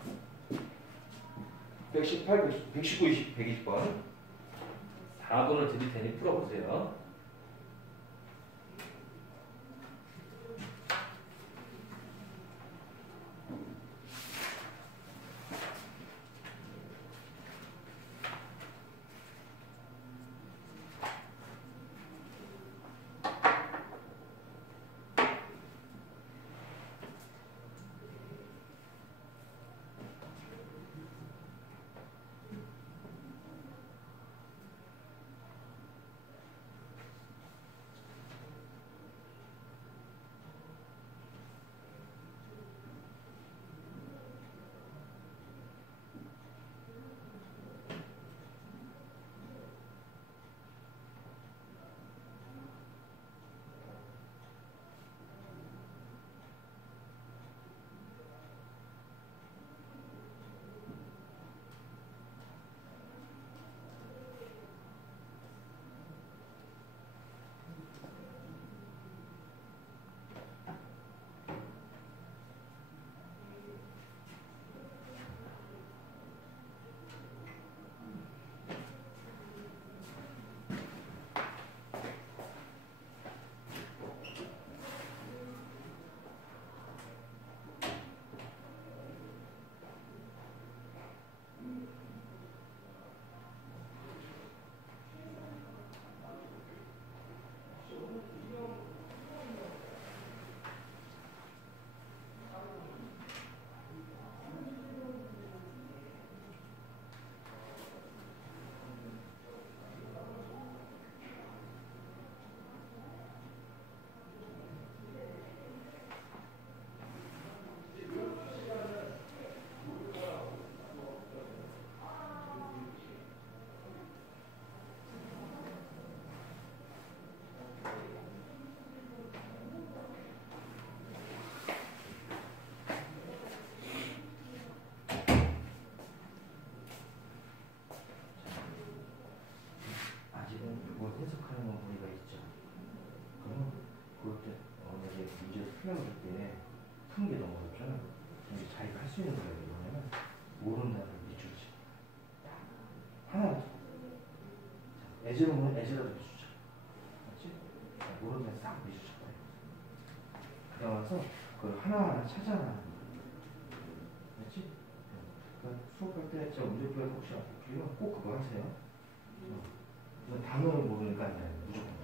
118, 119, 120번 4번을 드릴 테니 풀어보세요. 설명을 할 때 푸는 게 너무 어렵잖아. 이제 자기가 할 수 있는 거야. 이번에는 모른다는 밑줄치. 하나 더. 애즈로는 애즈라도 해주자. 맞지? 모른다는 싹 밑줄쳐. 그다음 와서 그걸 하나하나 찾아나가는 거야. 맞지? 그러니까 수업할 때 제가 문제풀이가 혹시 안 풀리면 꼭 그거 하세요. 단어를 모르니까 안 돼. 무조건.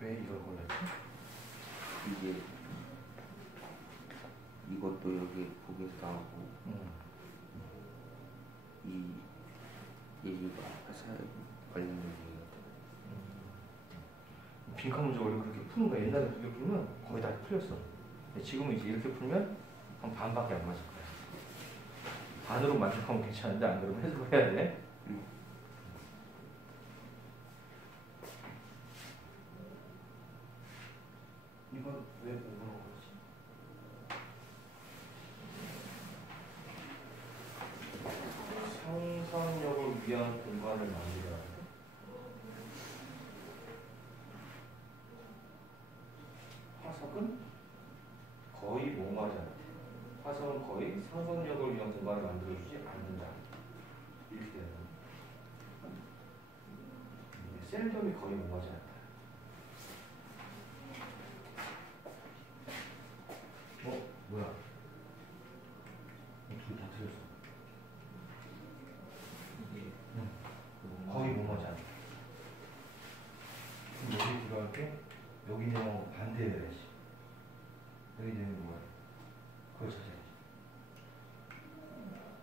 왜 이걸 골랐지? 이게 이것도 여기 보기에서 나오고 이 얘기가 사회 관련된 얘기가 빈칸 문제 원래 그렇게 푸는 거야. 옛날에 그렇게 풀면 거의 다 풀렸어. 근데 지금은 이제 이렇게 풀면 한 반밖에 안 맞을 거야. 반으로 만족하면 괜찮은데 안 그러면 해석을 해야 돼. 이건 왜 5번으로 그러지? 상상력을 위한 공간을 만들어야 돼. 화석은 거의 목마르지 않대. 화석은 거의 상상력을 위한 공간을 만들어주지 않는다. 이렇게 되는 거야. 셀덤이 거의 목마르지 않다. 뭐야? 둘 다 틀렸어. 이게 거의 못 맞아. 그럼 여기 들어갈게. 여기 내용 반대해야지. 여기 내용이 뭐야? 그걸 찾아야지.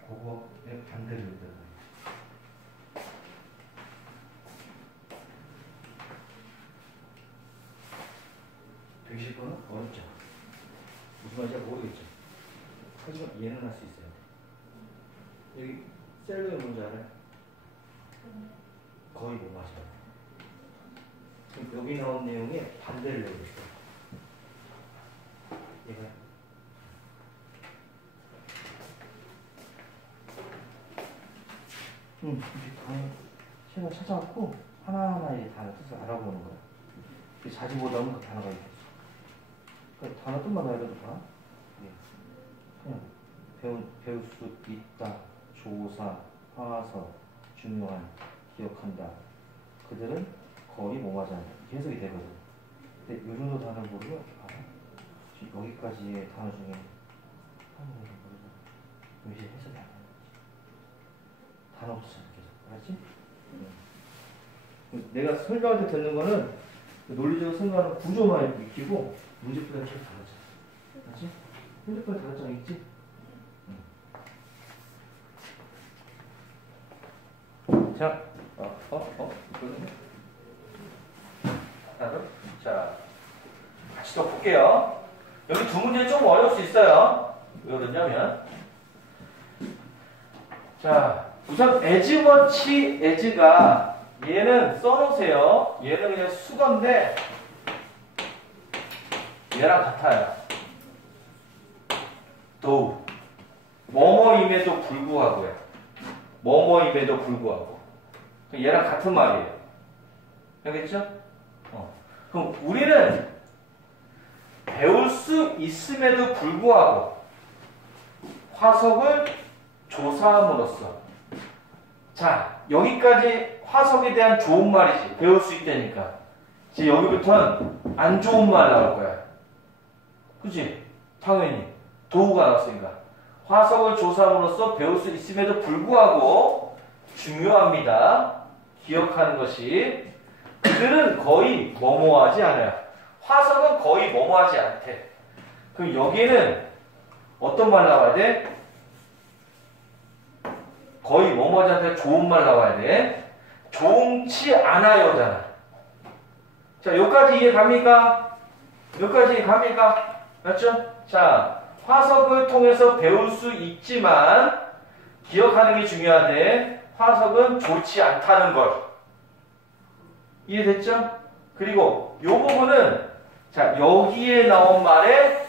그거의 반대를 여기다 놔. 되게 쉽거나 어렵죠. 무슨 말인지 잘 모르겠죠. 하지만 이해는 할 수 있어요. 여기 셀러의 뭔지 알아요? 거의 못 맞아요. 지금 여기 나온 내용에 반대를 내고 있어. 얘가 이렇게 단어 책을 찾아갖고 하나하나의 단어 뜻을 알아보는 거야. 자주 보다 보면 그 단어가 있어. 그 단어 뜻만 알려도 봐. 그냥 배울 수 있다, 조사, 화서, 중요한, 기억한다. 그들은 거의 뭐 맞아. 해석이 되거든. 근데 이 정도 단어를 모르면 알아? 여기까지의 단어 중에 한국어를 모르면 왜 해석이 안 되는 거지? 단어 없이 계속. 알았지? 내가 설명할 때 듣는 거는 논리적으로 생각하는 구조만 익히고 문제풀이가 계속 달라져. 알았지? 핸드폰 달라져 있지? 자, 이거는 하나, 자, 같이 또 볼게요. 여기 두 문제 좀 어려울 수 있어요. 왜 그러냐면, 자, 우선 as워치 as가 얘는 써놓으세요. 얘는 그냥 수건데 얘랑 같아요. 도 뭐뭐임에도 불구하고요. 뭐뭐임에도 불구하고 얘랑 같은 말이에요. 알겠죠? 그럼 우리는 배울 수 있음에도 불구하고 화석을 조사함으로써 자 여기까지 화석에 대한 좋은 말이지. 배울 수 있다니까. 이제 여기부터는 안 좋은 말 나올 거야. 그치? 당연히. 도구가 나왔으니까. 화석을 조사함으로써 배울 수 있음에도 불구하고 중요합니다. 기억하는 것이. 그들은 거의 뭐뭐하지 않아요. 화석은 거의 뭐뭐하지 않대. 그럼 여기에는 어떤 말 나와야 돼? 거의 뭐뭐하지 않대. 좋은 말 나와야 돼. 좋지 않아요잖아. 자, 여기까지 이해 갑니까? 여기까지 이해 갑니까? 맞죠? 자, 화석을 통해서 배울 수 있지만 기억하는 게 중요하대. 화석은 좋지 않다는 걸. 이해됐죠? 그리고 이 부분은 자, 여기에 나온 말에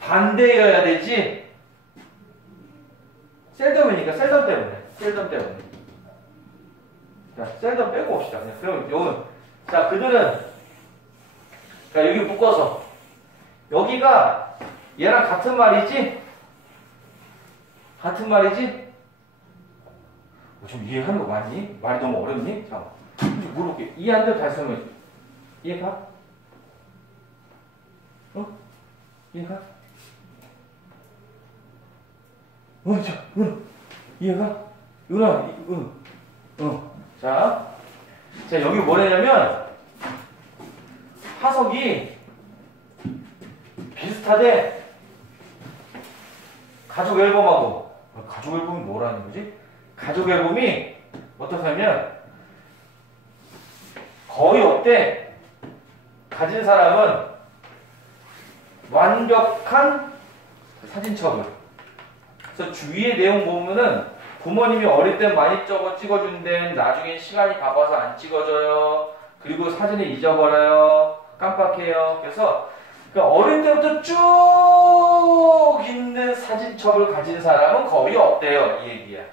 반대여야 되지. 셀덤이니까 셀덤 때문에. 셀덤 때문에. 자, 셀덤 빼고 봅시다. 그럼 요건 자, 그들은 자, 여기 묶어서 여기가 얘랑 같은 말이지? 같은 말이지? 좀 이해하는 거 맞니? 말이 너무 어렵니? 잠깐만. 좀 물어볼게. 이해 안 되면 다시 설명해. 이해가? 어? 이해가? 이해가? 은아, 자, 여기 뭐냐면, 화석이 비슷하대. 가족 앨범하고. 가족 앨범이 뭐라는 거지? 가족 앨범이 어떻냐면, 거의 없대. 가진 사람은 완벽한 사진첩을. 그래서 주위의 내용 보면은 부모님이 어릴 때 많이 찍어준데 나중에 시간이 바빠서 안 찍어줘요. 그리고 사진을 잊어버려요. 깜빡해요. 그래서 어릴 때부터 쭉 있는 사진첩을 가진 사람은 거의 없대요. 이 얘기야.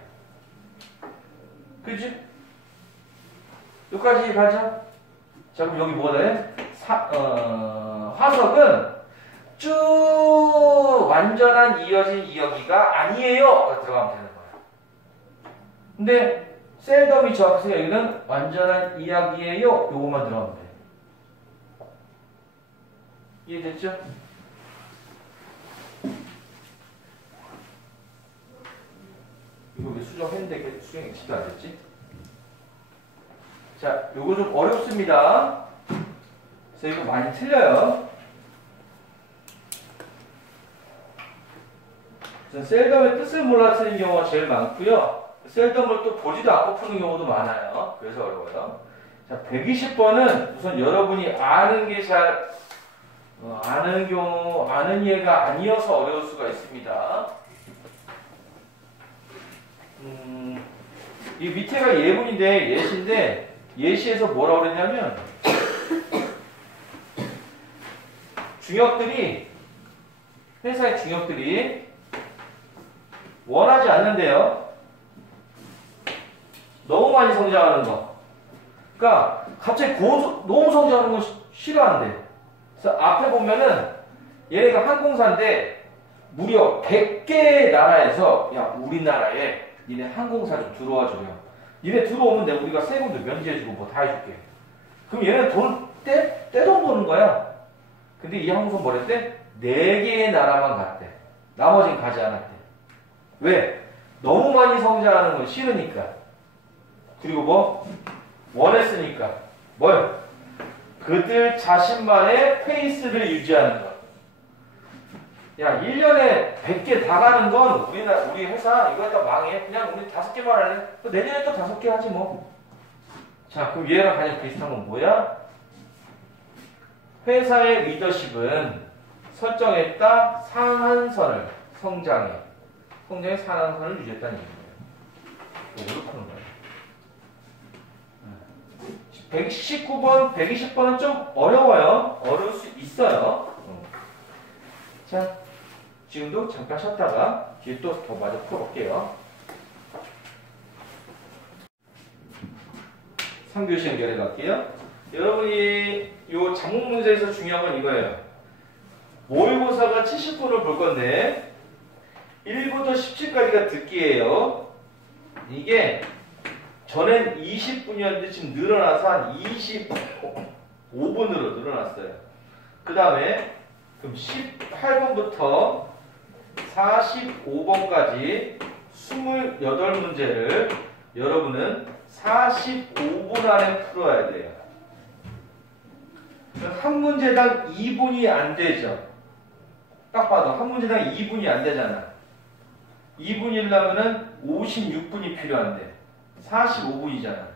그지? 여기까지 가죠? 자, 그럼 여기 뭐다 해? 화석은 쭉 완전한 이어진 이야기가 아니에요. 들어가면 되는 거야. 근데 셀덤이 정확해서 여기는 완전한 이야기예요. 요것만 들어가면 돼. 이해됐죠? 이거 왜 수정했는데 수정이 지도 안 됐지? 자, 요거 좀 어렵습니다. 그래서 이거 많이 틀려요. 셀덤의 뜻을 몰라 틀린 경우가 제일 많고요. 셀덤을 또 보지도 않고 푸는 경우도 많아요. 그래서 어려워요. 자, 120번은 우선 여러분이 아는 게 아는 예가 아니어서 어려울 수가 있습니다. 이 밑에가 예문인데, 예시인데, 예시에서 뭐라고 그랬냐면, 회사의 중역들이 원하지 않는데요. 너무 많이 성장하는 거. 그러니까 갑자기 너무 성장하는 거 싫어한대. 그래서 앞에 보면은 얘네가 항공사인데 무려 100개의 나라에서 야, 우리나라에 니네 항공사 좀 들어와 줘요. 니네 들어오면 내가 우리가 세금도 면제해주고 뭐 다 해줄게. 그럼 얘는 돈 떼돈 버는 거야. 근데 이 항공사 뭐랬대? 4개의 나라만 갔대. 나머지는 가지 않았대. 왜? 너무 많이 성장하는 건 싫으니까. 그리고 뭐? 원했으니까. 뭘? 그들 자신만의 페이스를 유지하는 것. 야, 1년에 100개 다 가는 건 우리 회사 이거 다 망해. 그냥 우리 5개만 할래. 내년에 또 5개 하지 뭐. 자, 그럼 얘랑 가장 비슷한 건 뭐야? 회사의 리더십은 설정했다 상한선을 성장의 상한선을 유지했다는 얘기예요. 이걸 푸는 거예요. 119번, 120번은 좀 어려워요. 어려울 수 있어요. 자, 지금도 잠깐 쉬었다가 뒤에 또 더 마저 풀어볼게요. 3교시 연결해 갈게요. 여러분이 이 작문 문제에서 중요한 건 이거예요. 모의고사가 70분을 볼 건데 1부터 17까지가 듣기예요. 이게 전엔 20분이었는데 지금 늘어나서 한 25분으로 늘어났어요. 그 다음에 그럼 18번부터 45번까지 28문제를 여러분은 45분 안에 풀어야 돼요. 한 문제당 2분이 안 되죠. 딱 봐도 한 문제당 2분이 안 되잖아. 2분이려면은 56분이 필요한데 45분이잖아.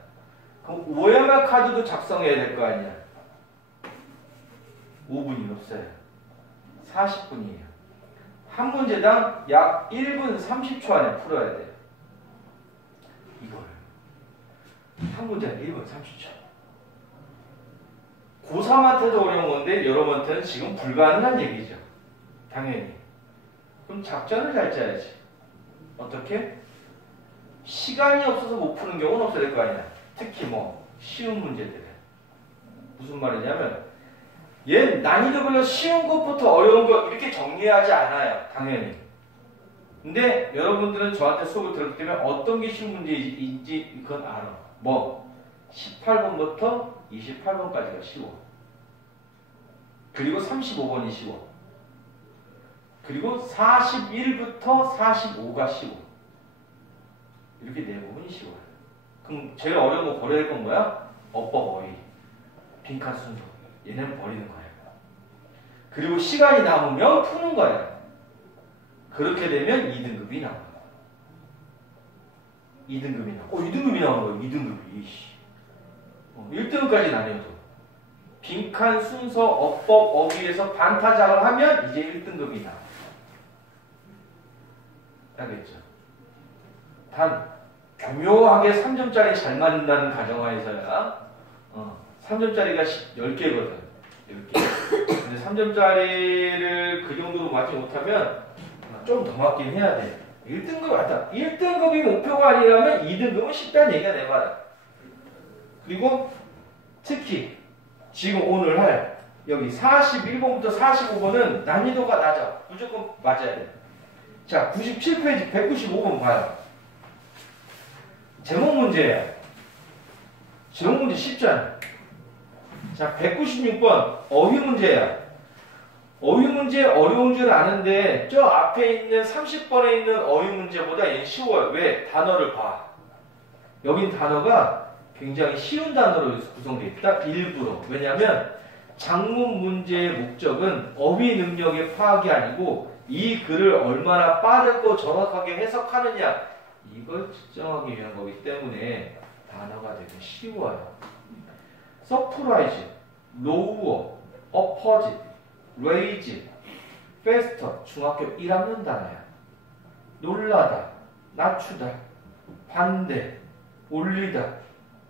그럼 OMR 카드도 작성해야 될 거 아니야. 5분이 없어요. 40분이에요. 한 문제당 약 1분 30초 안에 풀어야 돼요. 이걸 한 문제당 1분 30초. 고3한테도 어려운 건데 여러분한테는 지금 불가능한 얘기죠. 당연히. 그럼 작전을 잘 짜야지. 어떻게? 시간이 없어서 못 푸는 경우는 없어야 될 거 아니야. 특히 뭐 쉬운 문제들은. 무슨 말이냐면 얘 난이도별로 쉬운 것부터 어려운 거 이렇게 정리하지 않아요. 당연히. 근데 여러분들은 저한테 수업을 들었기 때문에 어떤 게 쉬운 문제인지 그건 알아. 뭐 18번부터 28번까지가 쉬워. 그리고 35번이 쉬워. 그리고 41부터 45가 쉬워. 이렇게 네 부분이 쉬워요. 그럼 제일 어려운 거 버려야 될 건 뭐야? 어법 어휘. 빈칸 순서. 얘는 버리는 거예요. 그리고 시간이 남으면 푸는 거예요. 그렇게 되면 2등급이 나와요. 2등급이 나와요. 2등급이 나오는 거예요. 2등급이. 1등급까지 나뉘어도. 빈칸 순서 어법 어휘에서 반타작을 하면 이제 1등급이 나와요. 알겠죠? 단 교묘하게 3점짜리 잘 맞는다는 가정하에서야 3점짜리가 10개거든. 10개. 근데 3점짜리를 그 정도로 맞지 못하면 좀 더 맞긴 해야 돼. 1등급 맞다. 1등급이 목표가 아니라면 2등급은 쉽다는 얘기가 내 말이야. 그리고 특히 지금 오늘 할 여기 41번부터 45번은 난이도가 낮아. 무조건 맞아야 돼. 자, 97페이지 195번 봐요. 제목 문제야. 제목 문제 쉽잖아. 자, 196번 어휘 문제야. 어휘 문제 어려운 줄 아는데 저 앞에 있는 30번에 있는 어휘 문제보다 얘는 쉬워요. 왜? 단어를 봐. 여긴 단어가 굉장히 쉬운 단어로 구성되어 있다. 일부러. 왜냐하면 작문 문제의 목적은 어휘 능력의 파악이 아니고 이 글을 얼마나 빠르고 정확하게 해석하느냐 이걸 측정하기 위한 거기 때문에 단어가 되게 쉬워요. 서프라이즈, 로우어, 어퍼짓, 레이즈, 페스터 중학교 1학년 단어야. 놀라다, 낮추다, 반대, 올리다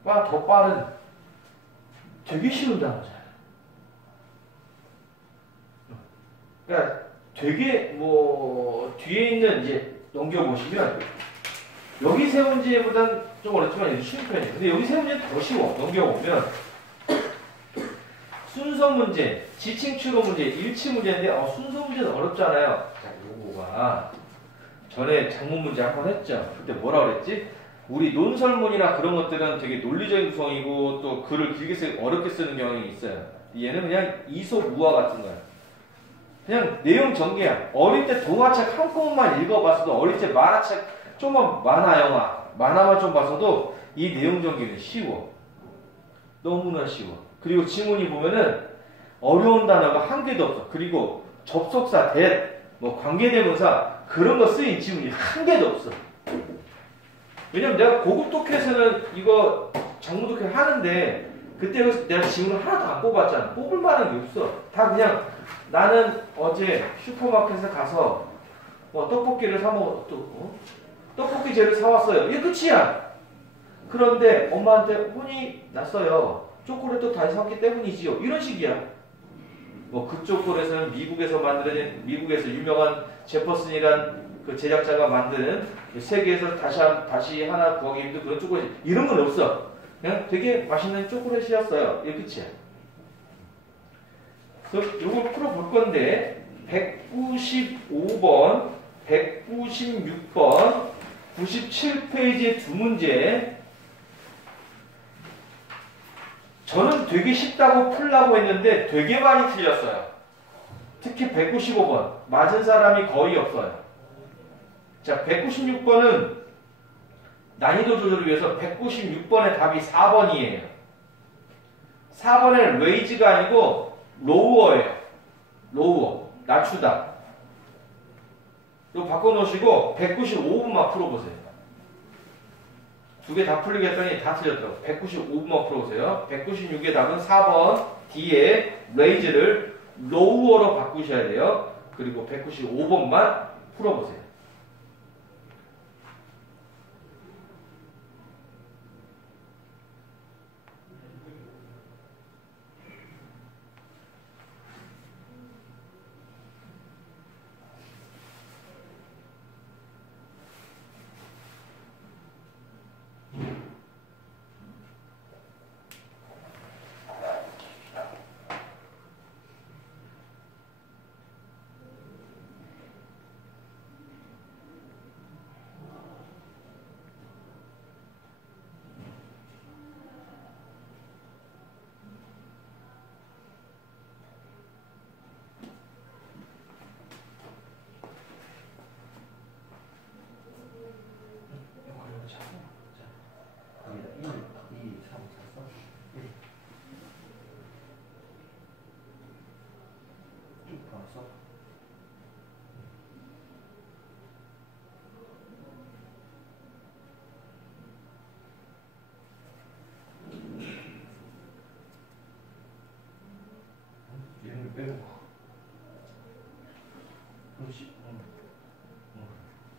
와 더 빠른 되게 쉬운 단어잖아요. 그러니까 되게 뭐 뒤에 있는 이제 넘겨보시면 여기 세 문제보단 좀 어렵지만 쉬운 편이에요. 근데 여기 세 문제는 더 쉬워. 넘겨보면 순서 문제, 지칭 추론 문제, 일치 문제인데 순서 문제는 어렵잖아요. 자, 요거가 전에 작문 문제 한 번 했죠. 그때 뭐라 그랬지? 우리 논설문이나 그런 것들은 되게 논리적인 구성이고 또 글을 길게 어렵게 쓰는 경향이 있어요. 얘는 그냥 이소무화 같은 거야. 그냥 내용 전개야. 어릴 때 동화책 한 권만 읽어봤어도 어릴 때 만화책 좀만 만화 영화 만화만 좀 봐서도 이 내용 전개는 쉬워. 너무나 쉬워. 그리고 지문이 보면은 어려운 단어가 한 개도 없어. 그리고 접속사, 뭐 관계대명사 그런 거 쓰인 지문이 한 개도 없어. 왜냐면 내가 고급 독해에서는 이거 장문 독해 하는데 그때 내가 지문을 하나도 안 뽑았잖아. 뽑을 만한 게 없어. 다 그냥 나는 어제 슈퍼마켓에 가서 떡볶이를 사 먹었고 떡볶이 재를 사왔어요. 이게 끝이야. 그런데 엄마한테 혼이 났어요. 초콜릿도 다시 샀기 때문이지요. 이런 식이야. 뭐 그 초콜릿은 미국에서 만들어진 미국에서 유명한 제퍼슨이란 그 제작자가 만든 세계에서 다시 하나 구하기 힘든 그런 초콜릿 이런 건 없어. 그냥 되게 맛있는 초콜릿이었어요. 이게 끝이야. 그래서 이걸 풀어볼 건데 195번, 196번, 97페이지의 두 문제 저는 되게 쉽다고 풀라고 했는데 되게 많이 틀렸어요. 특히 195번 맞은 사람이 거의 없어요. 자, 196번은 난이도 조절을 위해서 196번의 답이 4번이에요. 4번은 raise가 아니고 lower예요. lower, 낮추다. 이거 바꿔놓으시고 195번만 풀어보세요. 두 개 다 풀리게 했더니 다 틀렸더라고요. 195번만 풀어보세요. 196의 답은 4번 D에 raise를 lower로 바꾸셔야 돼요. 그리고 195번만 풀어보세요.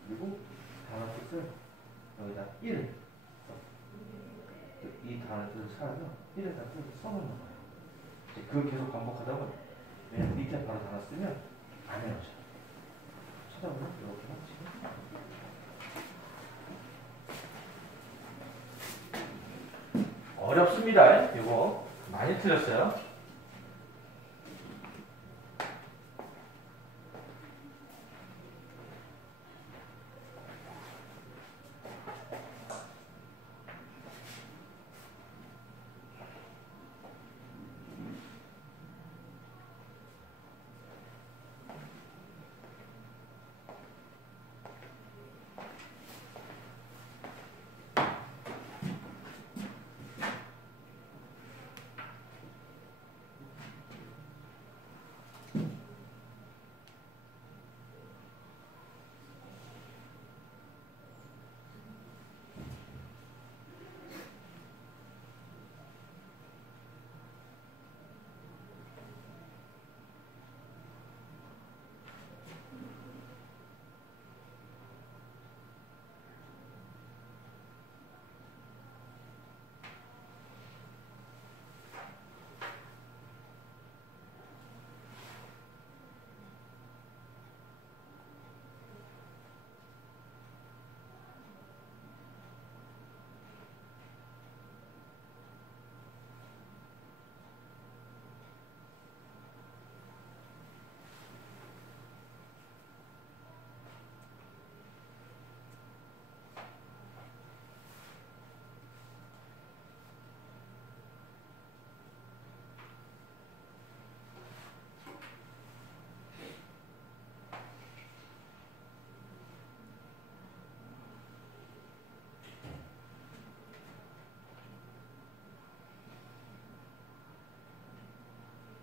그리고 단어 뜻을 여기다 1 이 단어 뜻을 찾아서 1에다 써놓는 거예요. 이제 그걸 계속 반복하다 보면 왜냐면 밑에 바로 단어 쓰면 안 외워져. 찾아보면 이렇게만 지금 어렵습니다. 이거 많이 틀렸어요.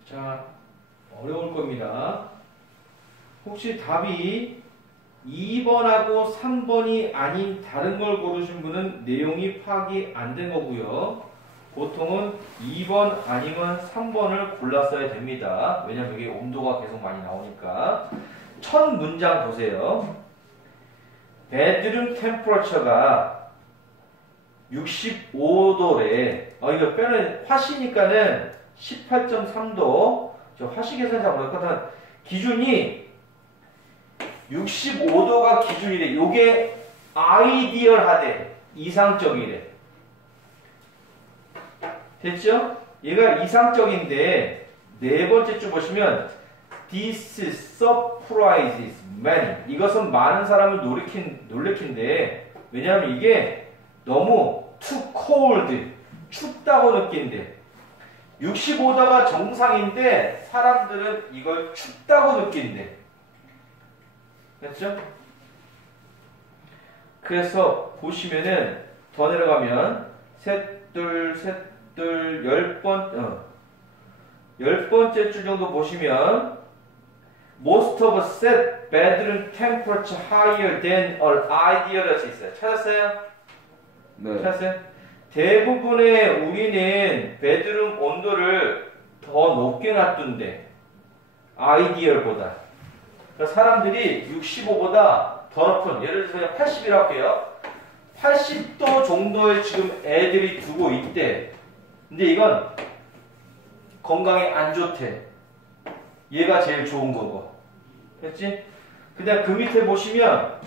자, 어려울 겁니다. 혹시 답이 2번하고 3번이 아닌 다른 걸 고르신 분은 내용이 파악이 안 된 거고요. 보통은 2번 아니면 3번을 골랐어야 됩니다. 왜냐면 여기 온도가 계속 많이 나오니까. 첫 문장 보세요. bedroom temperature가 65도래. 이거 빼는 화씨니까는 18.3도. 저 화씨 계산 잘 모르겠거든. 기준이 65도가 기준이래. 요게 아이디얼하대. 이상적이래. 됐죠? 얘가 이상적인데 네 번째 줄 보시면 This surprises many. 이것은 많은 사람을 놀래킨데 왜냐하면 이게 너무 too cold. 춥다고 느낀대. 65도가 정상인데 사람들은 이걸 춥다고 느낀대. 됐죠? 그래서 보시면은 더 내려가면 열 번째 줄 정도 보시면 Most of us set bedroom temperature higher than our ideal이라고 있어요. 찾았어요? 네. 찾았어요? 대부분의 우리는 베드룸 온도를 더 높게 놔둔대. 아이디얼보다. 그러니까 사람들이 65보다 더 높은, 예를 들어서 그냥 80이라고 할게요. 80도 정도에 지금 애들이 두고 있대. 근데 이건 건강에 안 좋대. 얘가 제일 좋은 거고. 됐지? 그다음 그 밑에 보시면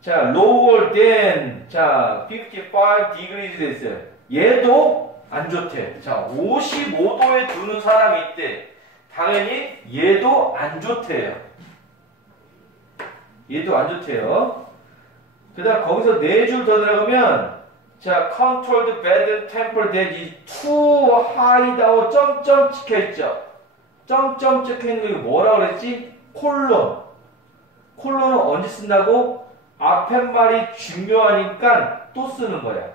자, lower than 자, 55 degrees 돼 있어요. 얘도 안 좋대. 자, 55도에 두는 사람이 있대. 당연히 얘도 안 좋대요. 얘도 안 좋대요. 그다음 거기서 4줄 더 들어가면 자, controlled bed temper that is too high 다고 점점 찍혀있죠. 점점 찍혀있는 게 뭐라 그랬지? 콜론. 콜론은 언제 쓴다고? 앞에 말이 중요하니까 또 쓰는 거야.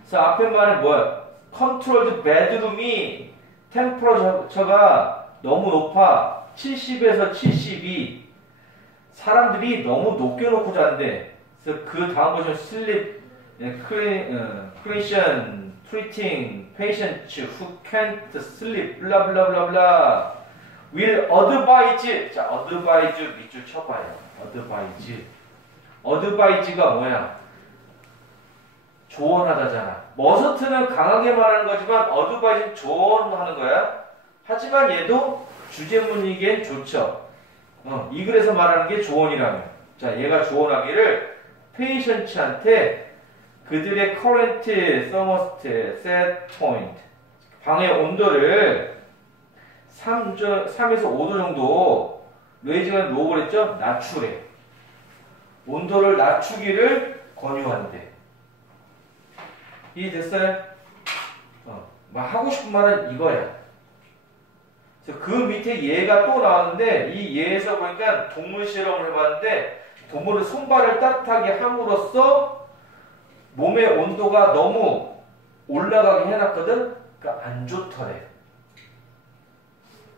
그래서 앞에 말은 뭐야? controlled bedroom이 템퍼러처가 너무 높아. 70에서 72. 사람들이 너무 높게 놓고 잔대. 그래서 그 다음 보시면 sleep, clinician, treating patients who can't sleep, blah blah blah blah, will advise. 자, advise 밑줄 쳐봐요. advise. advise가 뭐야? 조언하다잖아. 머스트는 강하게 말하는 거지만 advise는 조언하는 거야. 하지만 얘도 주제문이기엔 좋죠. 이 글에서 말하는 게 조언이라면. 자, 얘가 조언하기를 페이션츠한테 그들의 current thermostat set point, 방의 온도를 3에서 5도 정도, 레이즈가 로우 그랬죠? 낮추래. 온도를 낮추기를 권유한대. 이해됐어요? 하고 싶은 말은 이거야. 그래서 그 밑에 얘가 또 나왔는데, 이 얘에서 보니까 동물 실험을 해봤는데, 동물은 손발을 따뜻하게 함으로써 몸의 온도가 너무 올라가게 해놨거든? 그러니까 안 좋더래.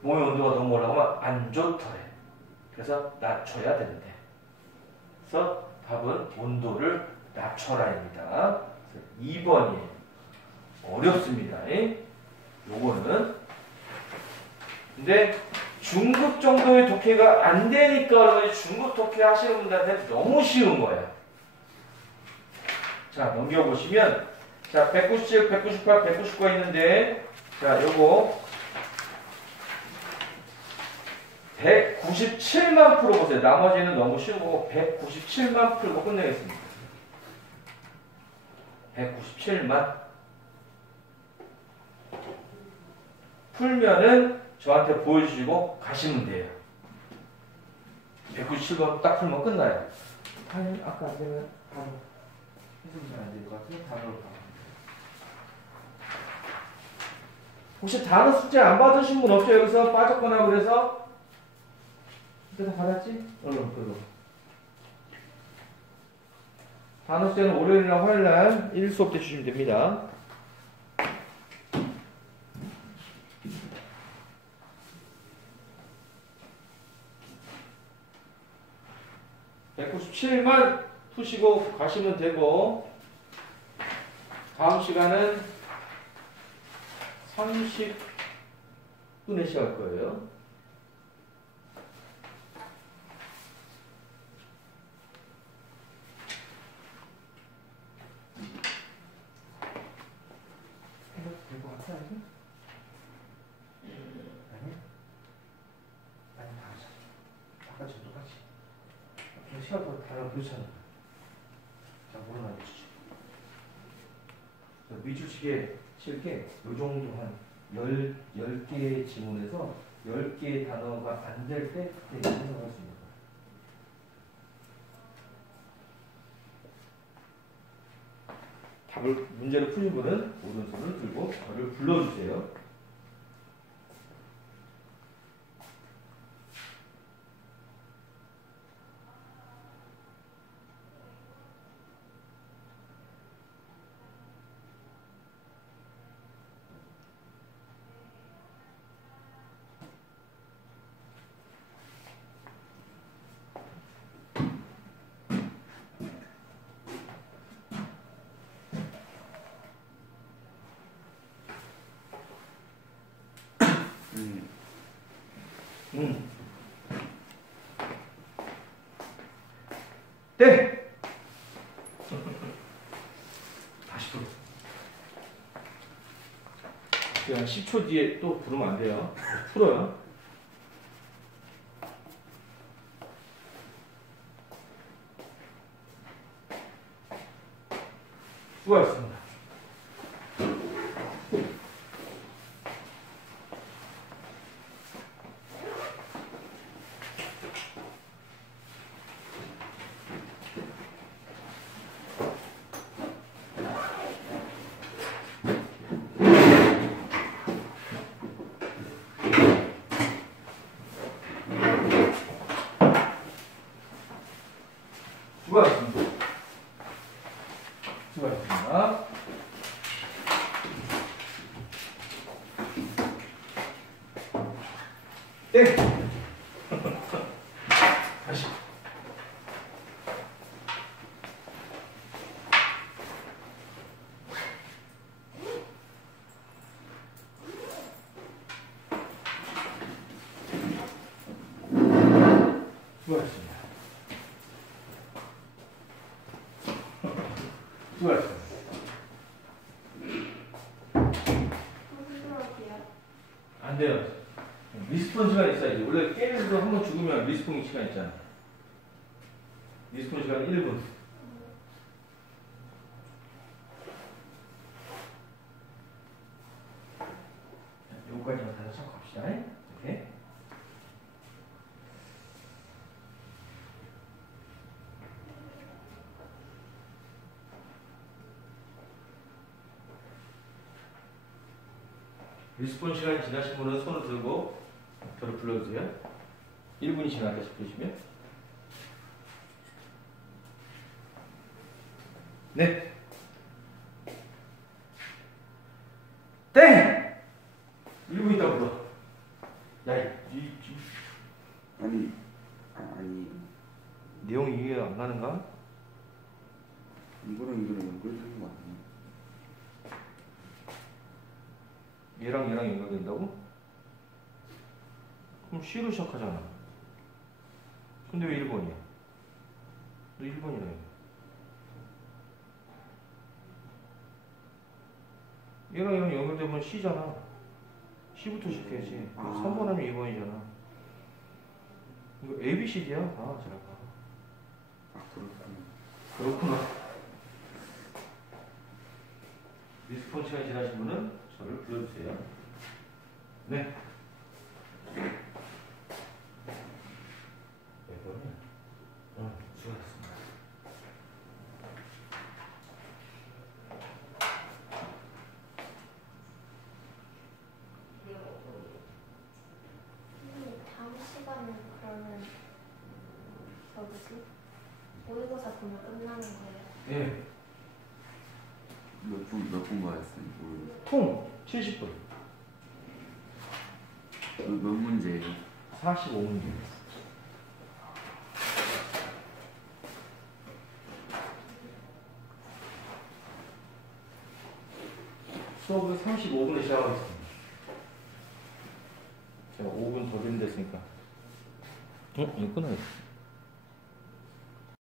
몸의 온도가 너무 올라가면 안 좋더래. 그래서 낮춰야 된대. 그래서 답은 온도를 낮춰라입니다. 2번이에요. 어렵습니다. 요거는. 근데 중급 정도의 독해가 안 되니까 중급 독해 하시는 분들한테 너무 쉬운 거예요. 자, 넘겨보시면 자, 197, 198, 199가 있는데 자, 요거 197만 풀어보세요. 나머지는 너무 쉬운 거고 197만 풀고 끝내겠습니다. 197만 풀면은 저한테 보여주시고 가시면 돼요. 197번 딱 풀면 끝나요. 아니, 아까 안 되면 바로 해석이 잘 안 될 것 같아요. 단어로 가. 혹시 단어 숙제 안 받으신 분 없죠? 여기서 빠졌거나 그래서? 그때 다 받았지? 그럼. 단어 숙제는 월요일이나 화요일날 1수업 때 주시면 됩니다. (197만) 푸시고 가시면 되고, 다음 시간은 30분에 시작할 거예요. 될 것 같아, 아니? 아니, 다 하자. 아까 전 똑같이. 시간도 다르고 그렇잖아. 자, 물어나 주시죠. 미주식에 실게 요 정도 한 10개의 지문에서 10개의 단어가 안 될 때 그때 생각할 수 있는 거야. 답은 답을 문제를 푸신 분은 오른손을 들고 저를 불러주세요. 땡! 다시 불러. 한 10초 뒤에 또 부르면 안 돼요. 풀어요. 수고하셨습니다. 수고하셨습니다. 수고하셨습니다. 땡! 다시. 수고하셨습니다. 수고하셨습니다. 안 돼요. 리스폰 시간 있어야지. 원래 게임에서 한 번 죽으면 리스폰 시간 있잖아. 리스폰 시간 1분. 여기까지만 다시 찾고 갑시다. 오케이? 리스폰 시간이 지나신 분은 손을 들고 저를 불러주세요. 1분이 지났다 싶으시면. 네. 땡! 1분 있다 불러. 야, 아니 내용이 이해 안 가는가? 이거랑 연결되는 거 아니야? 얘랑 연결된다고? 그럼 C로 시작하잖아. 근데 왜 1번이야? 너 1번이라 해. 얘랑 연결되면 C잖아. C부터 시작해야지. 3번 하면 2번이잖아. 이거 A, B, C, D야? 아, 잘 봐. 그렇구나. 리스폰 시간이 지나신 분은 저를 불러주세요. 네. 몇 번이야? 수고하셨습니다. 다음 시간은 그러면 모의고사 보면 끝나는 거예요? 예. 몇분 받았어요? 통 70분. 몇 문제예요? 45문제. 수업은 35분에 시작하겠습니다. 제가 5분 더 드린댔으니까. 이거 끊어야지.